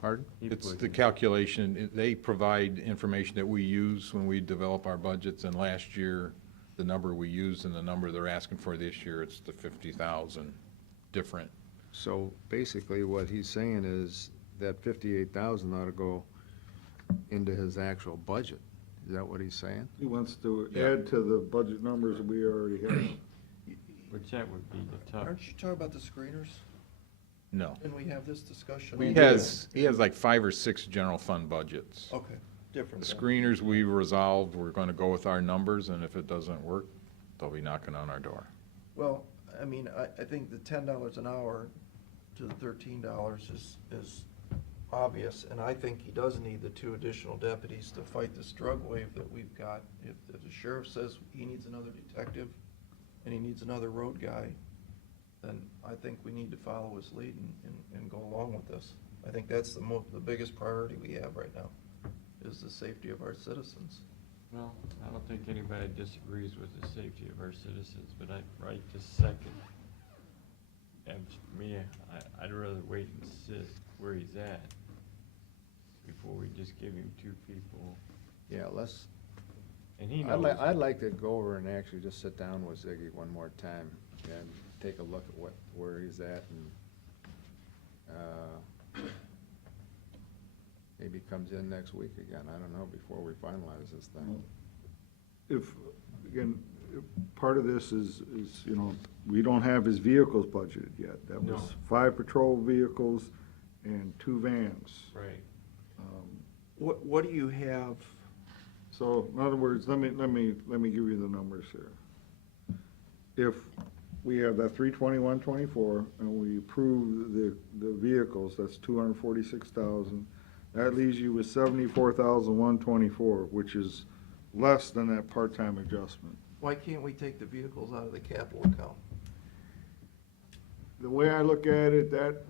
Pardon? He it's puts the it- calculation, they provide information that we use when we develop our budgets, and last year, the number we used and the number they're asking for this year, it's the 50,000 different. So basically, what he's saying is that 58,000 ought to go into his actual budget. Is that what he's saying? He wants to Yeah. add to the budget numbers that we already have. Which that would be the tough. Aren't you talking about the screeners? No. Didn't we have this discussion? He has like 5 or 6 general fund budgets. Okay, different. The then. screeners, we resolved, we're gonna go with our numbers, and if it doesn't work, they'll be knocking on our door. Well, I mean, I think the $10 an hour to the $13 is obvious, and I think he does need the 2 additional deputies to fight this drug wave that we've got. If the sheriff says he needs another detective and he needs another road guy, then I think we need to follow his lead and go along with this. I think that's the biggest priority we have right now, is the safety of our citizens. Well, I don't think anybody disagrees with the safety of our citizens, but right this second, and for me, I'd rather wait and see where he's at before we just give him 2 people. Yeah, let's, And he I'd knows. like, I'd like to go over and actually just sit down with Ziggy one more time and take a look at where he's at and, maybe comes in next week again, I don't know, before we finalize this thing. If, again, part of this is, you know, we don't have his vehicles budgeted yet. That was No. 5 patrol vehicles and 2 vans. Right. What do you have? So, in other words, let me give you the numbers here. If we have that 321.24 and we approve the vehicles, that's 246,000. That leaves you with 74,124, which is less than that part-time adjustment. Why can't we take the vehicles out of the capital account? The way I look at it, that,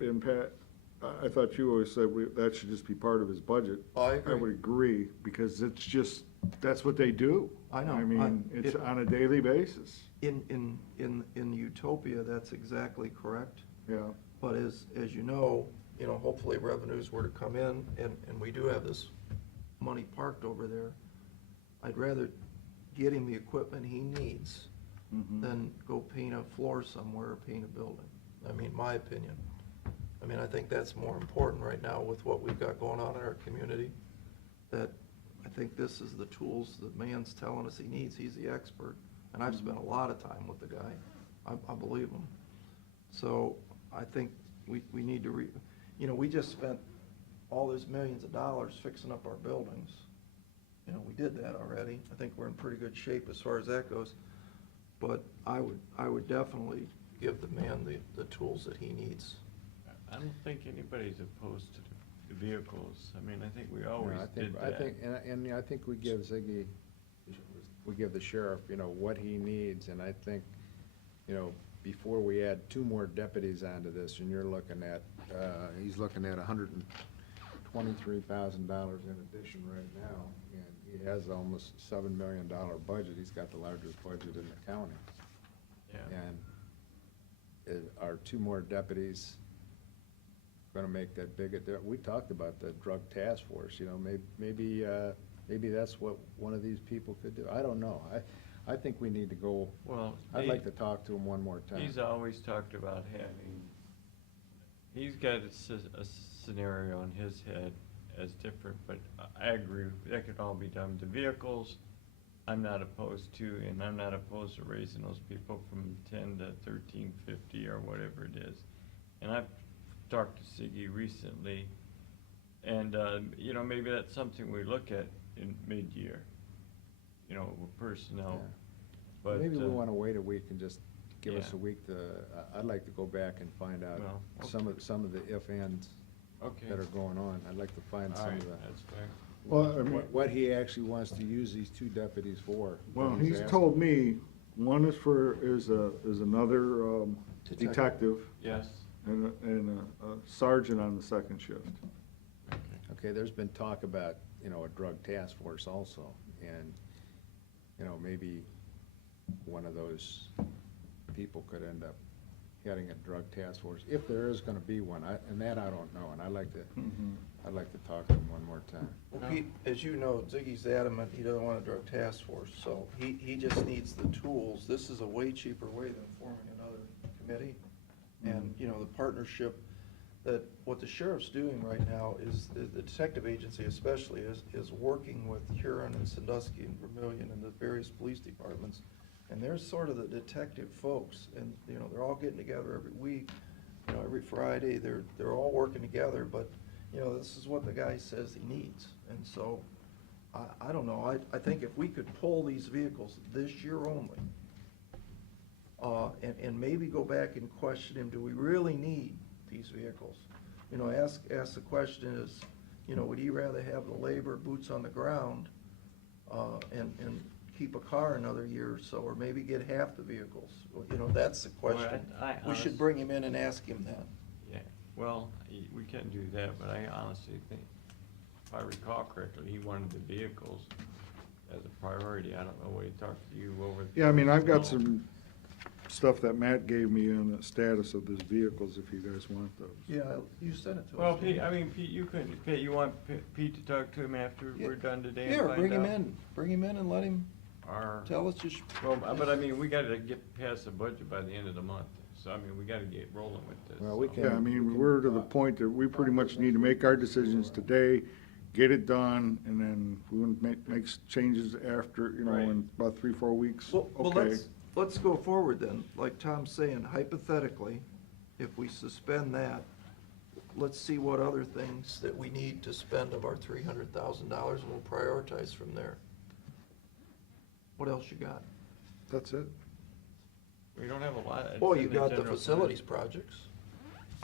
and Pat, I thought you always said that should just be part of his budget. I agree. I would agree, because it's just, that's what they do. I know. I mean, it's on a daily basis. In utopia, that's exactly correct. Yeah. But as you know, hopefully revenues were to come in, and we do have this money parked over there. I'd rather get him the equipment he needs than go paint a floor somewhere or paint a building. I mean, my opinion. I mean, I think that's more important right now with what we've got going on in our community, that I think this is the tools that man's telling us he needs. He's the expert, and I've spent a lot of time with the guy. I believe him. So I think we need to we just spent all those millions of dollars fixing up our buildings. We did that already. I think we're in pretty good shape as far as that goes. But I would definitely give the man the tools that he needs. I don't think anybody's opposed to the vehicles. I mean, I think we always I did think, that. and I think we give Ziggy, we give the sheriff, what he needs, and I think, before we add 2 more deputies onto this, and you're looking at, he's looking at $123,000 in addition right now, and he has almost $7 million budget. He's got the largest budget in the county. Yeah. And are 2 more deputies gonna make that big we talked about the drug task force, maybe that's what one of these people could do. I don't know. I think we need to go, Well, I'd like to talk to him one more time. he's always talked about he's got a scenario in his head as different, but I agree, that could all be done. The vehicles, I'm not opposed to, and I'm not opposed to raising those people from 10 to 1350 or whatever it is. And I've talked to Siggy recently, and, maybe that's something we look at in mid-year, with personnel. Yeah. But Maybe we wanna wait a week and just give us yeah. a week to, I'd like to go back and find out Well, some of the if-ands Okay. that are going on. I'd like to find All some right, of the, that's fair. Well, I mean, what he actually wants to use these 2 deputies for. well, He's he's asking. told me, one is another detective Yes. and a sergeant on the 2nd shift. Okay, there's been talk about, a drug task force also, and, maybe one of those people could end up heading a drug task force, if there is gonna be one, and that I don't know, and I'd like to talk to him one more time. Well, Pete, as you know, Ziggy's adamant he doesn't want a drug task force, so he just needs the tools. This is a way cheaper way than forming another committee. And, the partnership, that what the sheriff's doing right now is, the detective agency especially, is working with Huron and Sandusky and Vermillion and the various police departments. And they're sort of the detective folks, and, they're all getting together every week, every Friday, they're all working together, but, this is what the guy says he needs. And so, I don't know, I think if we could pull these vehicles this year only, and maybe go back and question him, do we really need these vehicles? You know, ask the question is, you know, would he rather have the labor, boots on the ground, and keep a car another year or so, or maybe get half the vehicles? Well, you know, that's the question. I We should bring him in and ask him that. Yeah, well, we can do that, but I honestly think, if I recall correctly, he wanted the vehicles as a priority. I don't know what he talked to you over. Yeah, I mean, I've got some stuff that Matt gave me on the status of his vehicles, if you guys want those. Yeah, you sent it to us. Well, didn't Pete, Pete, you couldn't, Pete, you want Pete to talk to him after Yeah. we're done today and Yeah, find bring him out? in, and let him Or, tell us just. well, but I mean, we gotta get past the budget by the end of the month, so I mean, we gotta get rolling with this. Well, we so. can- Yeah, I mean, we're to the point that we pretty much need to make our decisions today, get it done, and then if we want to make changes after, you know, Right. in about 3-4 weeks, Well, okay. let's go forward then, like Tom's saying, hypothetically, if we suspend that, let's see what other things that we need to spend of our $300,000, and we'll prioritize from there. What else you got? That's it. We don't have a lot. it's Oh, in you got the general facilities fund. projects.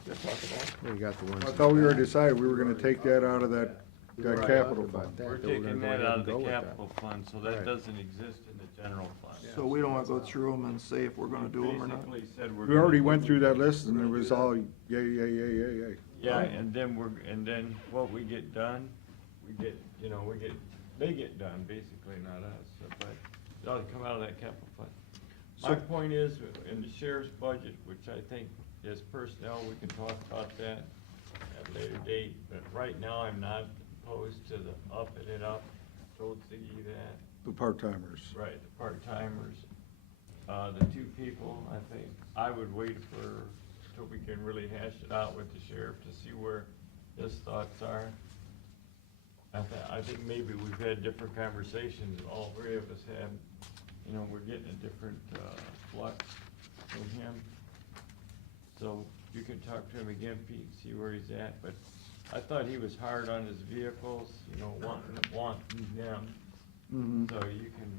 You're talking about. Yeah, you got the ones. I thought we already decided we were gonna take that out of that Right. capital About fund. that, We're that we're gonna taking go that ahead out and of the go with that. capital fund, so that Right. doesn't exist in the general fund. So we don't wanna go through them and say if we're gonna do them or not? Basically said we're We already gonna- went through that list and we're it gonna was do that. all yay, yay, yay, yay, yay. Yeah, and then what we get done, they get done, basically, not us, so, but it ought to come out of that capital fund. My point is, in the sheriff's budget, which I think is personnel, we can talk about that at a later date, but right now, I'm not opposed to the upping it up, told Ziggy that. The part-timers. Right, the part-timers, the two people, I think, I would wait till we can really hash it out with the sheriff to see where his thoughts are. I think maybe we've had different conversations, all three of us had, you know, we're getting a different, flux from him. So you can talk to him again, Pete, and see where he's at, but I thought he was hard on his vehicles, you know, wanting them. Mhm. So you can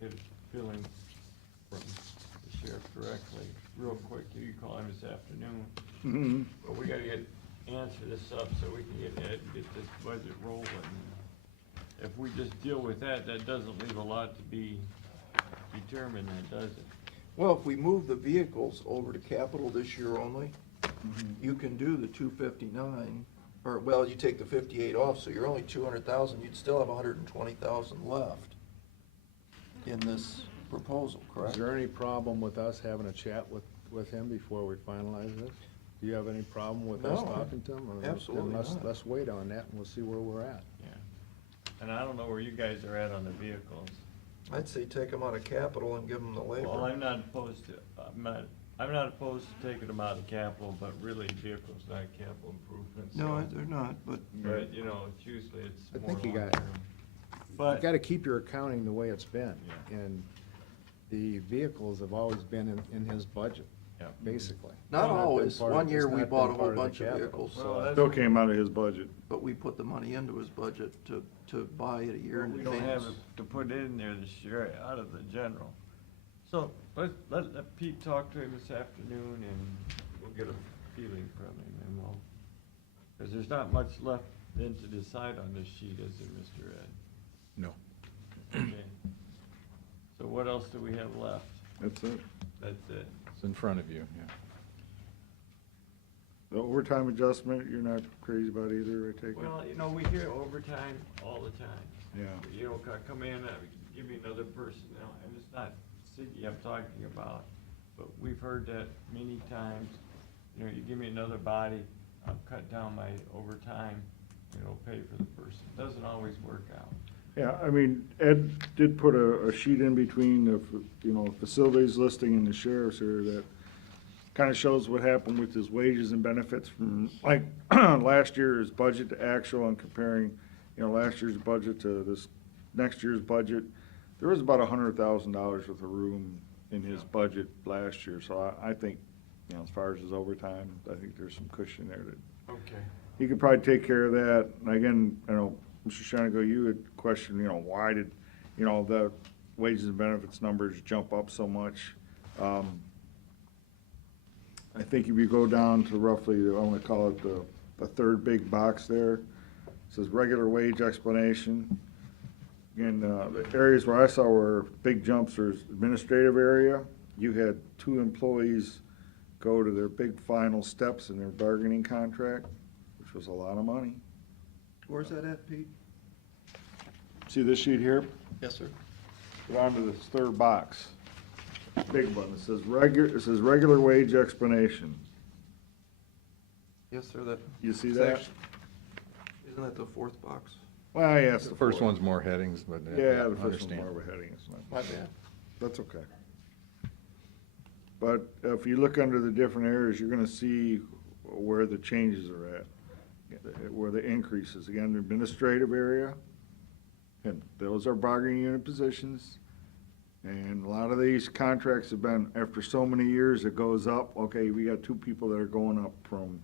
get a feeling from the sheriff directly, real quick, you call him this afternoon. Mhm. But we gotta answer this up so we can get ahead and get this budget rolling. If we just deal with that, that doesn't leave a lot to be determined, then, does it? Well, if we move the vehicles over to capital this year only, you can do the 259, or, well, you take the 58 off, so you're only 200,000, you'd still have 120,000 left in this proposal, Is correct? there any problem with us having a chat with him before we finalize this? Do you have any problem with us No, talking to him? Or then absolutely not. let's wait on that and we'll see where we're at. Yeah. And I don't know where you guys are at on the vehicles. I'd say take them out of capital and give them the labor. Well, I'm not opposed to taking them out of capital, but really vehicles, not capital improvements. No, so- they're not, but But, you know, it's usually, it's I more think you got- long-term. You But, gotta keep your accounting the way it's been. Yeah. And the vehicles have always been in his budget, yeah. basically. not It's been always. part of- One year it's we not bought been a part whole of the bunch of capital. vehicles, Well, so, that's- Still came out of his budget. but we put the money into his budget to buy it a year in We don't have advance. it to put in there this year out of the general. So, let Pete talk to him this afternoon and we'll get a feeling from him and we'll, because there's not much left then to decide on this sheet, is there, Mr. Ed? No. Okay. So what else do we have left? That's it. That's it. It's in front of you, yeah. The overtime adjustment, you're not crazy about either, I take it? Well, you know, we hear overtime all the time. Yeah. You know, come in, give me another person now, and it's not Siggy I'm talking about, but we've heard that many times. You know, you give me another body, I'll cut down my overtime, you know, pay for the person. Doesn't always work out. Yeah, I mean, Ed did put a sheet in between the, you know, facilities listing and the sheriff's here that kind of shows what happened with his wages and benefits from, like, last year's budget to actual and comparing, you know, last year's budget to this next year's budget. There was about $100,000 worth of room in his budget last year, so I think, you know, as far as his overtime, I think there's some cushion there that Okay. he could probably take care of that. And again, I know, Mr. Shanigo, you had questioned, you know, why did, you know, the wages and benefits numbers jump up so much? I think if you go down to roughly, I want to call it the third big box there, it says regular wage explanation. Again, the areas where I saw were big jumps, there's administrative area. You had 2 employees go to their big final steps in their bargaining contract, which was a lot of money. Where's that at, Pete? See this sheet here? Yes, sir. Go down to this third box. Big one, it says regular wage explanation. Yes, sir, that. You see it's that? actu- Isn't that the fourth box? Well, yes, The first one's more headings, but. Yeah, the first one's understand. more of a heading, it's not. My bad. That's okay. But if you look under the different areas, you're gonna see where the changes are at, where the increases. Again, the administrative area, and those are bargaining unit positions. And a lot of these contracts have been, after so many years, it goes up, okay, we got 2 people that are going up from,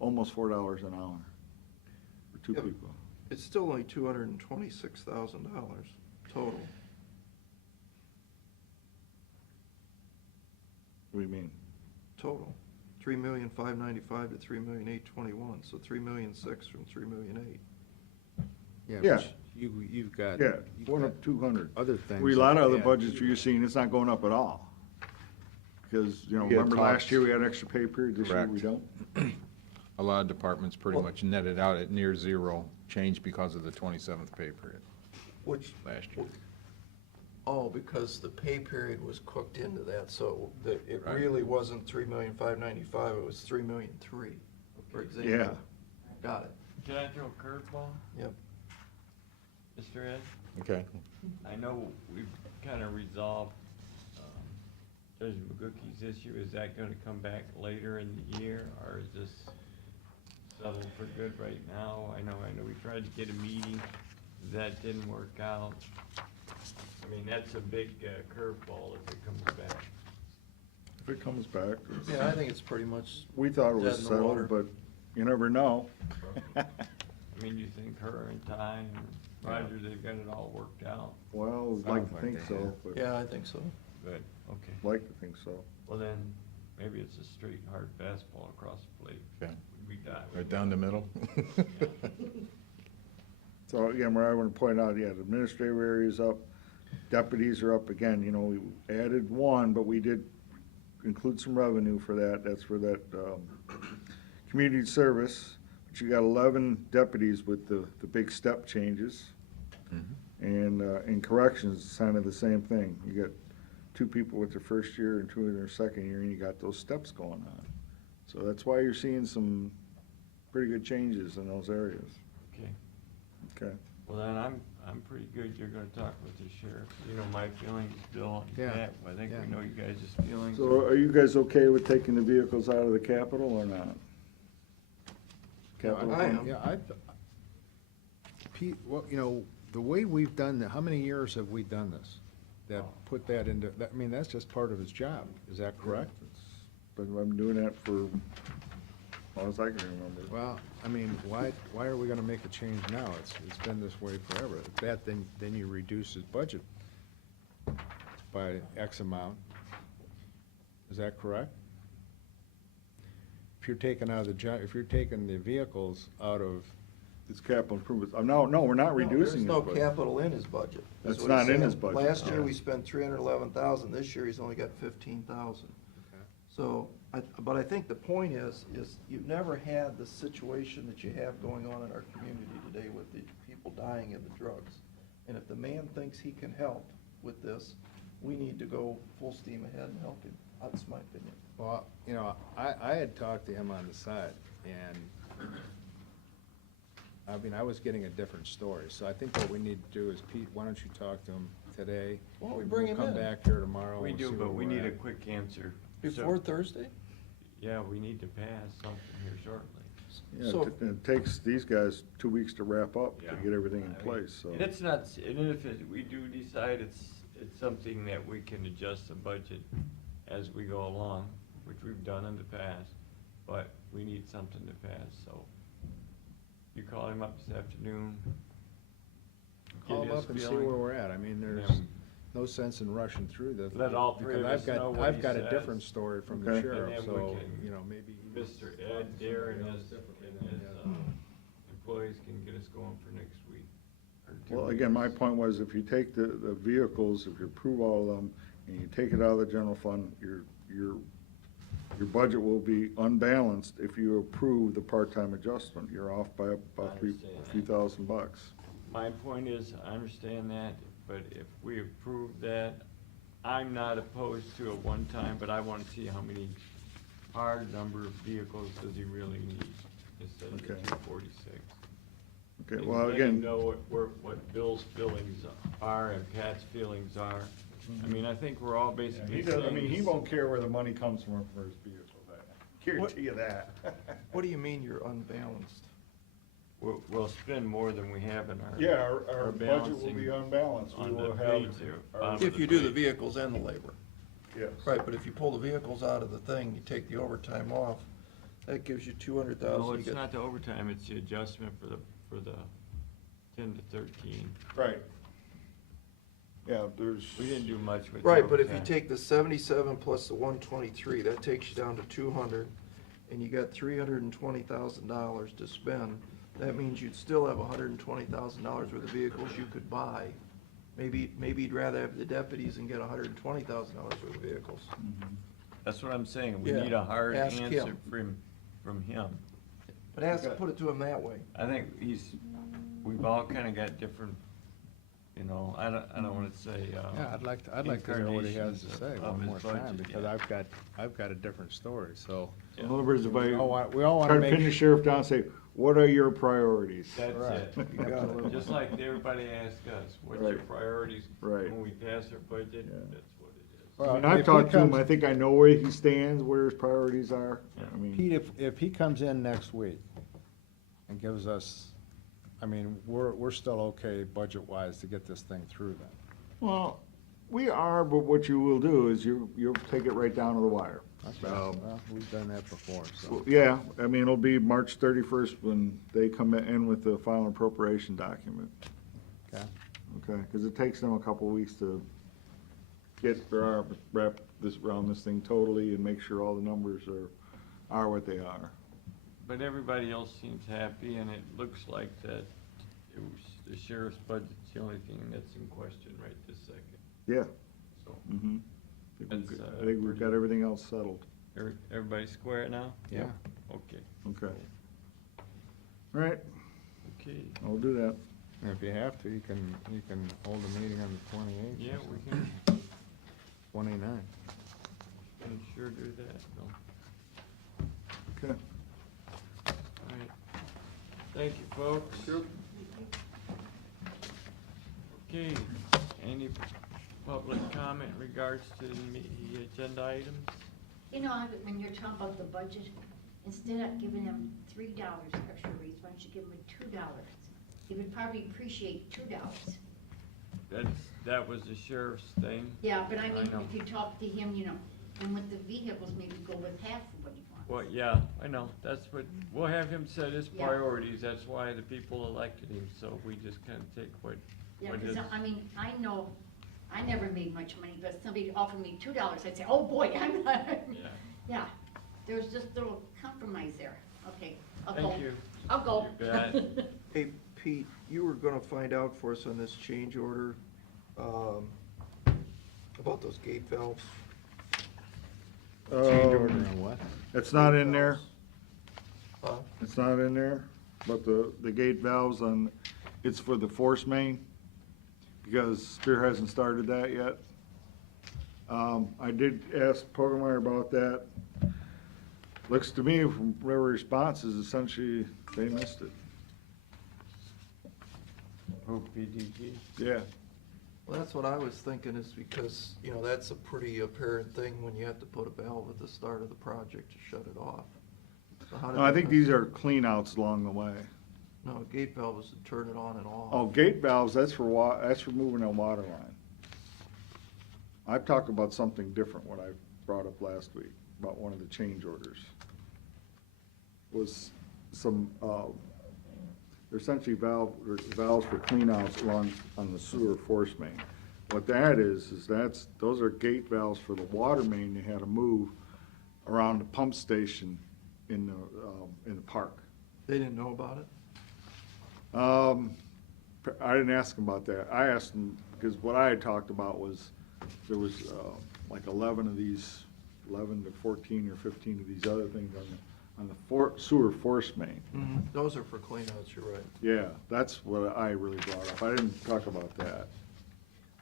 almost $4 an hour for 2 Yep. people. It's still only $226,000 total. What do you mean? Total. 3,595,000 to 3,821,000, so 3,006,000 from 3,008,000. Yeah. but you've got. Yeah, you've going got up 200. Other things. We, a lot of other that add budgets to you're that. seeing, it's not going up at all. Because, We had remember last talked- year we had extra pay period, this year we Correct. don't? A lot of departments pretty Well- much netted out at near zero change because of the 27th pay period Which, last year. oh, because the pay period was cooked into that, so it Right. really wasn't 3,595,000, it was 3,003,000, for example. Yeah. Got it. Can I throw a curveball, Yep. Mr. Ed? Okay. I know we've kind of resolved Judge McGookie's issue. Is that going to come back later in the year, or is this settled for good right now? I know we tried to get a meeting. That didn't work out. I mean, that's a big curveball if it comes back. If it comes back, Yeah, I think it's pretty much, we thought it Dead was in the water. settled, but you never know. I mean, you think her and Ty and Roger, they've got it all worked out? Well, we'd like Sounds to like think they so, have. but yeah, I think so. Good, okay. like to think so. Well, then, maybe it's a straight, hard fastball across the plate. Okay. We die. Right down the middle. So again, where I want to point out, yeah, the administrative area is up, deputies are up again, we added 1, but we did include some revenue for that, that's for that, community service. But you got 11 deputies with the big step changes. And in corrections, it's kind of the same thing. You got 2 people with their first year and 2 in their second year, and you got those steps going on. So that's why you're seeing some pretty good changes in those areas. Okay. Okay. Well, then, I'm pretty good. You're gonna talk with the sheriff. You know my feelings, Bill, and Yeah, Pat. I think yeah. we know you guys' feelings. So are you guys okay with taking the vehicles out of the Capitol or not? Capital I am. fund? Yeah, Pete, well, the way we've done that, how many years have we done this? That put that into, I mean, that's just part of his job. Is that correct? But I'm doing that for as long as I can remember. Well, I mean, why are we gonna make a change now? It's been this way forever. If that, then you reduce his budget by X amount. Is that correct? If you're taking out of if you're taking the vehicles out of, It's capital improvements. No, we're not reducing There's no his budget. capital in his budget. That's what not he's in saying. his budget. Last year, Oh. we spent 311,000, this year, he's only got 15,000. So, but I think the point is you've never had the situation that you have going on in our community today with the people dying of the drugs. And if the man thinks he can help with this, we need to go full steam ahead and help him. That's my opinion. well, I had talked to him on the side, and I mean, I was getting a different story. So I think what we need to do is, Pete, why don't you talk to him today? Why don't we bring him We'll in? come back here tomorrow We and do, see but where we we're need a at. quick answer. Before Thursday? Yeah, we need to pass something here shortly. Yeah, So- it takes these guys 2 weeks to wrap up to Yeah. get everything in I mean, place, so. And it's not, and if we do decide it's something that we can adjust the budget as we go along, which we've done in the past, but we need something to pass, so. You call him up this afternoon. Call give him his up and see feeling, where we're at. I mean, and there's then no sense in rushing through this. Let all three of because us know what I've he got a says. different story from the Okay. sheriff, And then we so, can- you know, maybe. Mr. Ed, Darren, and his employees can get us going for next week. or 2 Well, weeks. again, my point was, if you take the vehicles, if you approve all of them, and you take it out of the general fund, your budget will be unbalanced if you approve the part-time adjustment. You're off by about I a understand few that. $1,000. My point is, I understand that, but if we approve that, I'm not opposed to a one-time, but I wanna see how many hard number of vehicles does he really need instead of the Okay. 246. Okay, And well, letting again, him know what Bill's feelings are and Pat's feelings are. I mean, I think we're all basically he does, I mean, he saying won't care where the money comes from for his vehicles. I guarantee you that. What do you mean you're unbalanced? we'll spend more than we have in our. Yeah, our budget will balancing be unbalanced. We on the will have. page here, our- bottom If you do the vehicles and the labor. Yes. Right, but if you pull the vehicles out of the thing, you take the overtime off, that gives you 200,000. No, you it's get- not the overtime, it's the adjustment for the 10 to 13. Right. Yeah, there's. We didn't do much with the Right, but if you overtime. take the 77 plus the 123, that takes you down to 200, and you got $320,000 to spend. That means you'd still have $120,000 worth of vehicles you could buy. Maybe you'd rather have the deputies and get $120,000 worth of vehicles. That's what I'm saying, we Yeah, need a hard ask answer him. from him. But put it to him that way. I think we've all kinda got different, you know, I don't wanna say, Yeah, I'd like to hear what he has to incarnations say of one his more time, budget, because yeah. I've got a different story, so. Yeah. In other words, if I We all wanna try to make pin the sheriff down and say, what are your priorities? That's Right. it. You got it. Just like everybody asked us, what's your Right. priorities? Right. When we pass our budget, Yeah. that's what it is. I mean, Well, I've if he talked to him, comes- I think I know where he stands, where his priorities are. Yeah. I mean, Pete, if he comes in next week and gives us, I mean, we're still okay budget-wise to get this thing through then. well, we are, but what you will do is you'll take it right down to the wire. Well, we've done that before, so. Well, yeah, I mean, it'll be March 31st when they come in with the final appropriation document. Okay. Okay, because it takes them a couple weeks to get their arm wrap around this thing totally and make sure all the numbers are what they are. But everybody else seems happy, and it looks like that the sheriff's budget's the only thing that's in question right this second, Yeah. so. Mm-hmm. That's, I think we've got everything else settled. Everybody square now? Yeah. Okay, Okay. All right, okay, I'll do that. And if you have to, you can hold a meeting on the 28th. yeah, we can, 29. can sure do that, so, Okay. all right. Thank you, folks. Okay, any public comment in regards to the agenda items? You know, when you're talking about the budget, instead of giving them $3 extra raise, why don't you give them $2? He would probably appreciate $2. That was the sheriff's thing. Yeah, but I mean, know. if you talk to him, you know, and with the vehicles, maybe go with half of what he wants. Well, yeah, I know, that's what, we'll have him set his Yeah. priorities, that's why the people elected him, so we just kinda take what Yeah, his. because I mean, I know, I never made much money, but if somebody offered me $2, I'd say, oh boy, I'm not. Yeah. Yeah, there's just a little compromise there. Okay, I'll go. Thank you. I'll go. You bet. Hey, Pete, you were gonna find out for us on this change order, about those gate valves. Change order on what? It's not in there, Huh? it's not in there, but the gate valves on, it's for the force main, because Spear hasn't started that yet. I did ask Pogemeyer about that. Looks to me from their responses, essentially, they missed it. Who, PDG? Yeah. Well, that's what I was thinking, is because, you know, that's a pretty apparent thing when you have to put a valve at the start of the project to shut it off. So how did No, I they think miss- these are cleanouts along the way. No, a gate valve is to turn it on and off. Oh, gate valves, that's for that's for moving a water line. I've talked about something different, what I brought up last week, about one of the change orders. Was some, they're essentially valves for cleanouts along, on the sewer force main. what that is those are gate valves for the water main they had to move around the pump station in the park. They didn't know about it? I didn't ask them about that. I asked them, because what I had talked about was, there was, like 11 to 14 or 15 of these other things on the sewer force main. Those are for cleanouts, you're right. Yeah, that's what I really brought up. I didn't talk about that.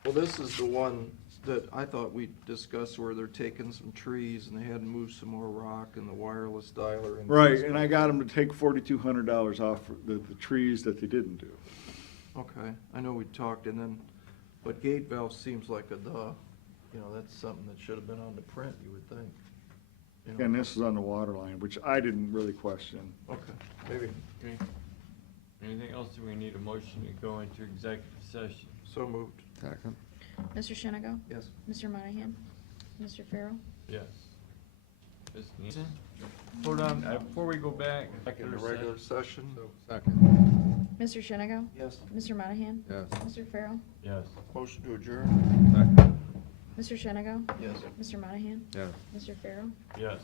Well, this is the one that I thought we discussed where they're taking some trees and they had to move some more rock and the wireless dialer. And Right, and I got them to take $4,200 off for the trees that they didn't do. Okay, I know we talked and then, but gate valve seems like a duh. You know, that's something that should have been on the print, you would think. You know? And this is on the water line, which I didn't really question. Okay, maybe, Okay. Anything else? Do we need a motion to go into executive session? so moved. Second. Mr. Shennigo? Yes. Mr. Monahan? Mr. Farrell? Yes. Ms. Neeson? Hold on, before we go back. Back in the regular session. Second. Mr. Shennigo? Yes. Mr. Monahan? Yes. Mr. Farrell? Yes. Motion to adjourn. Second. Mr. Shennigo? Yes. Mr. Monahan? Yes. Mr. Farrell? Yes.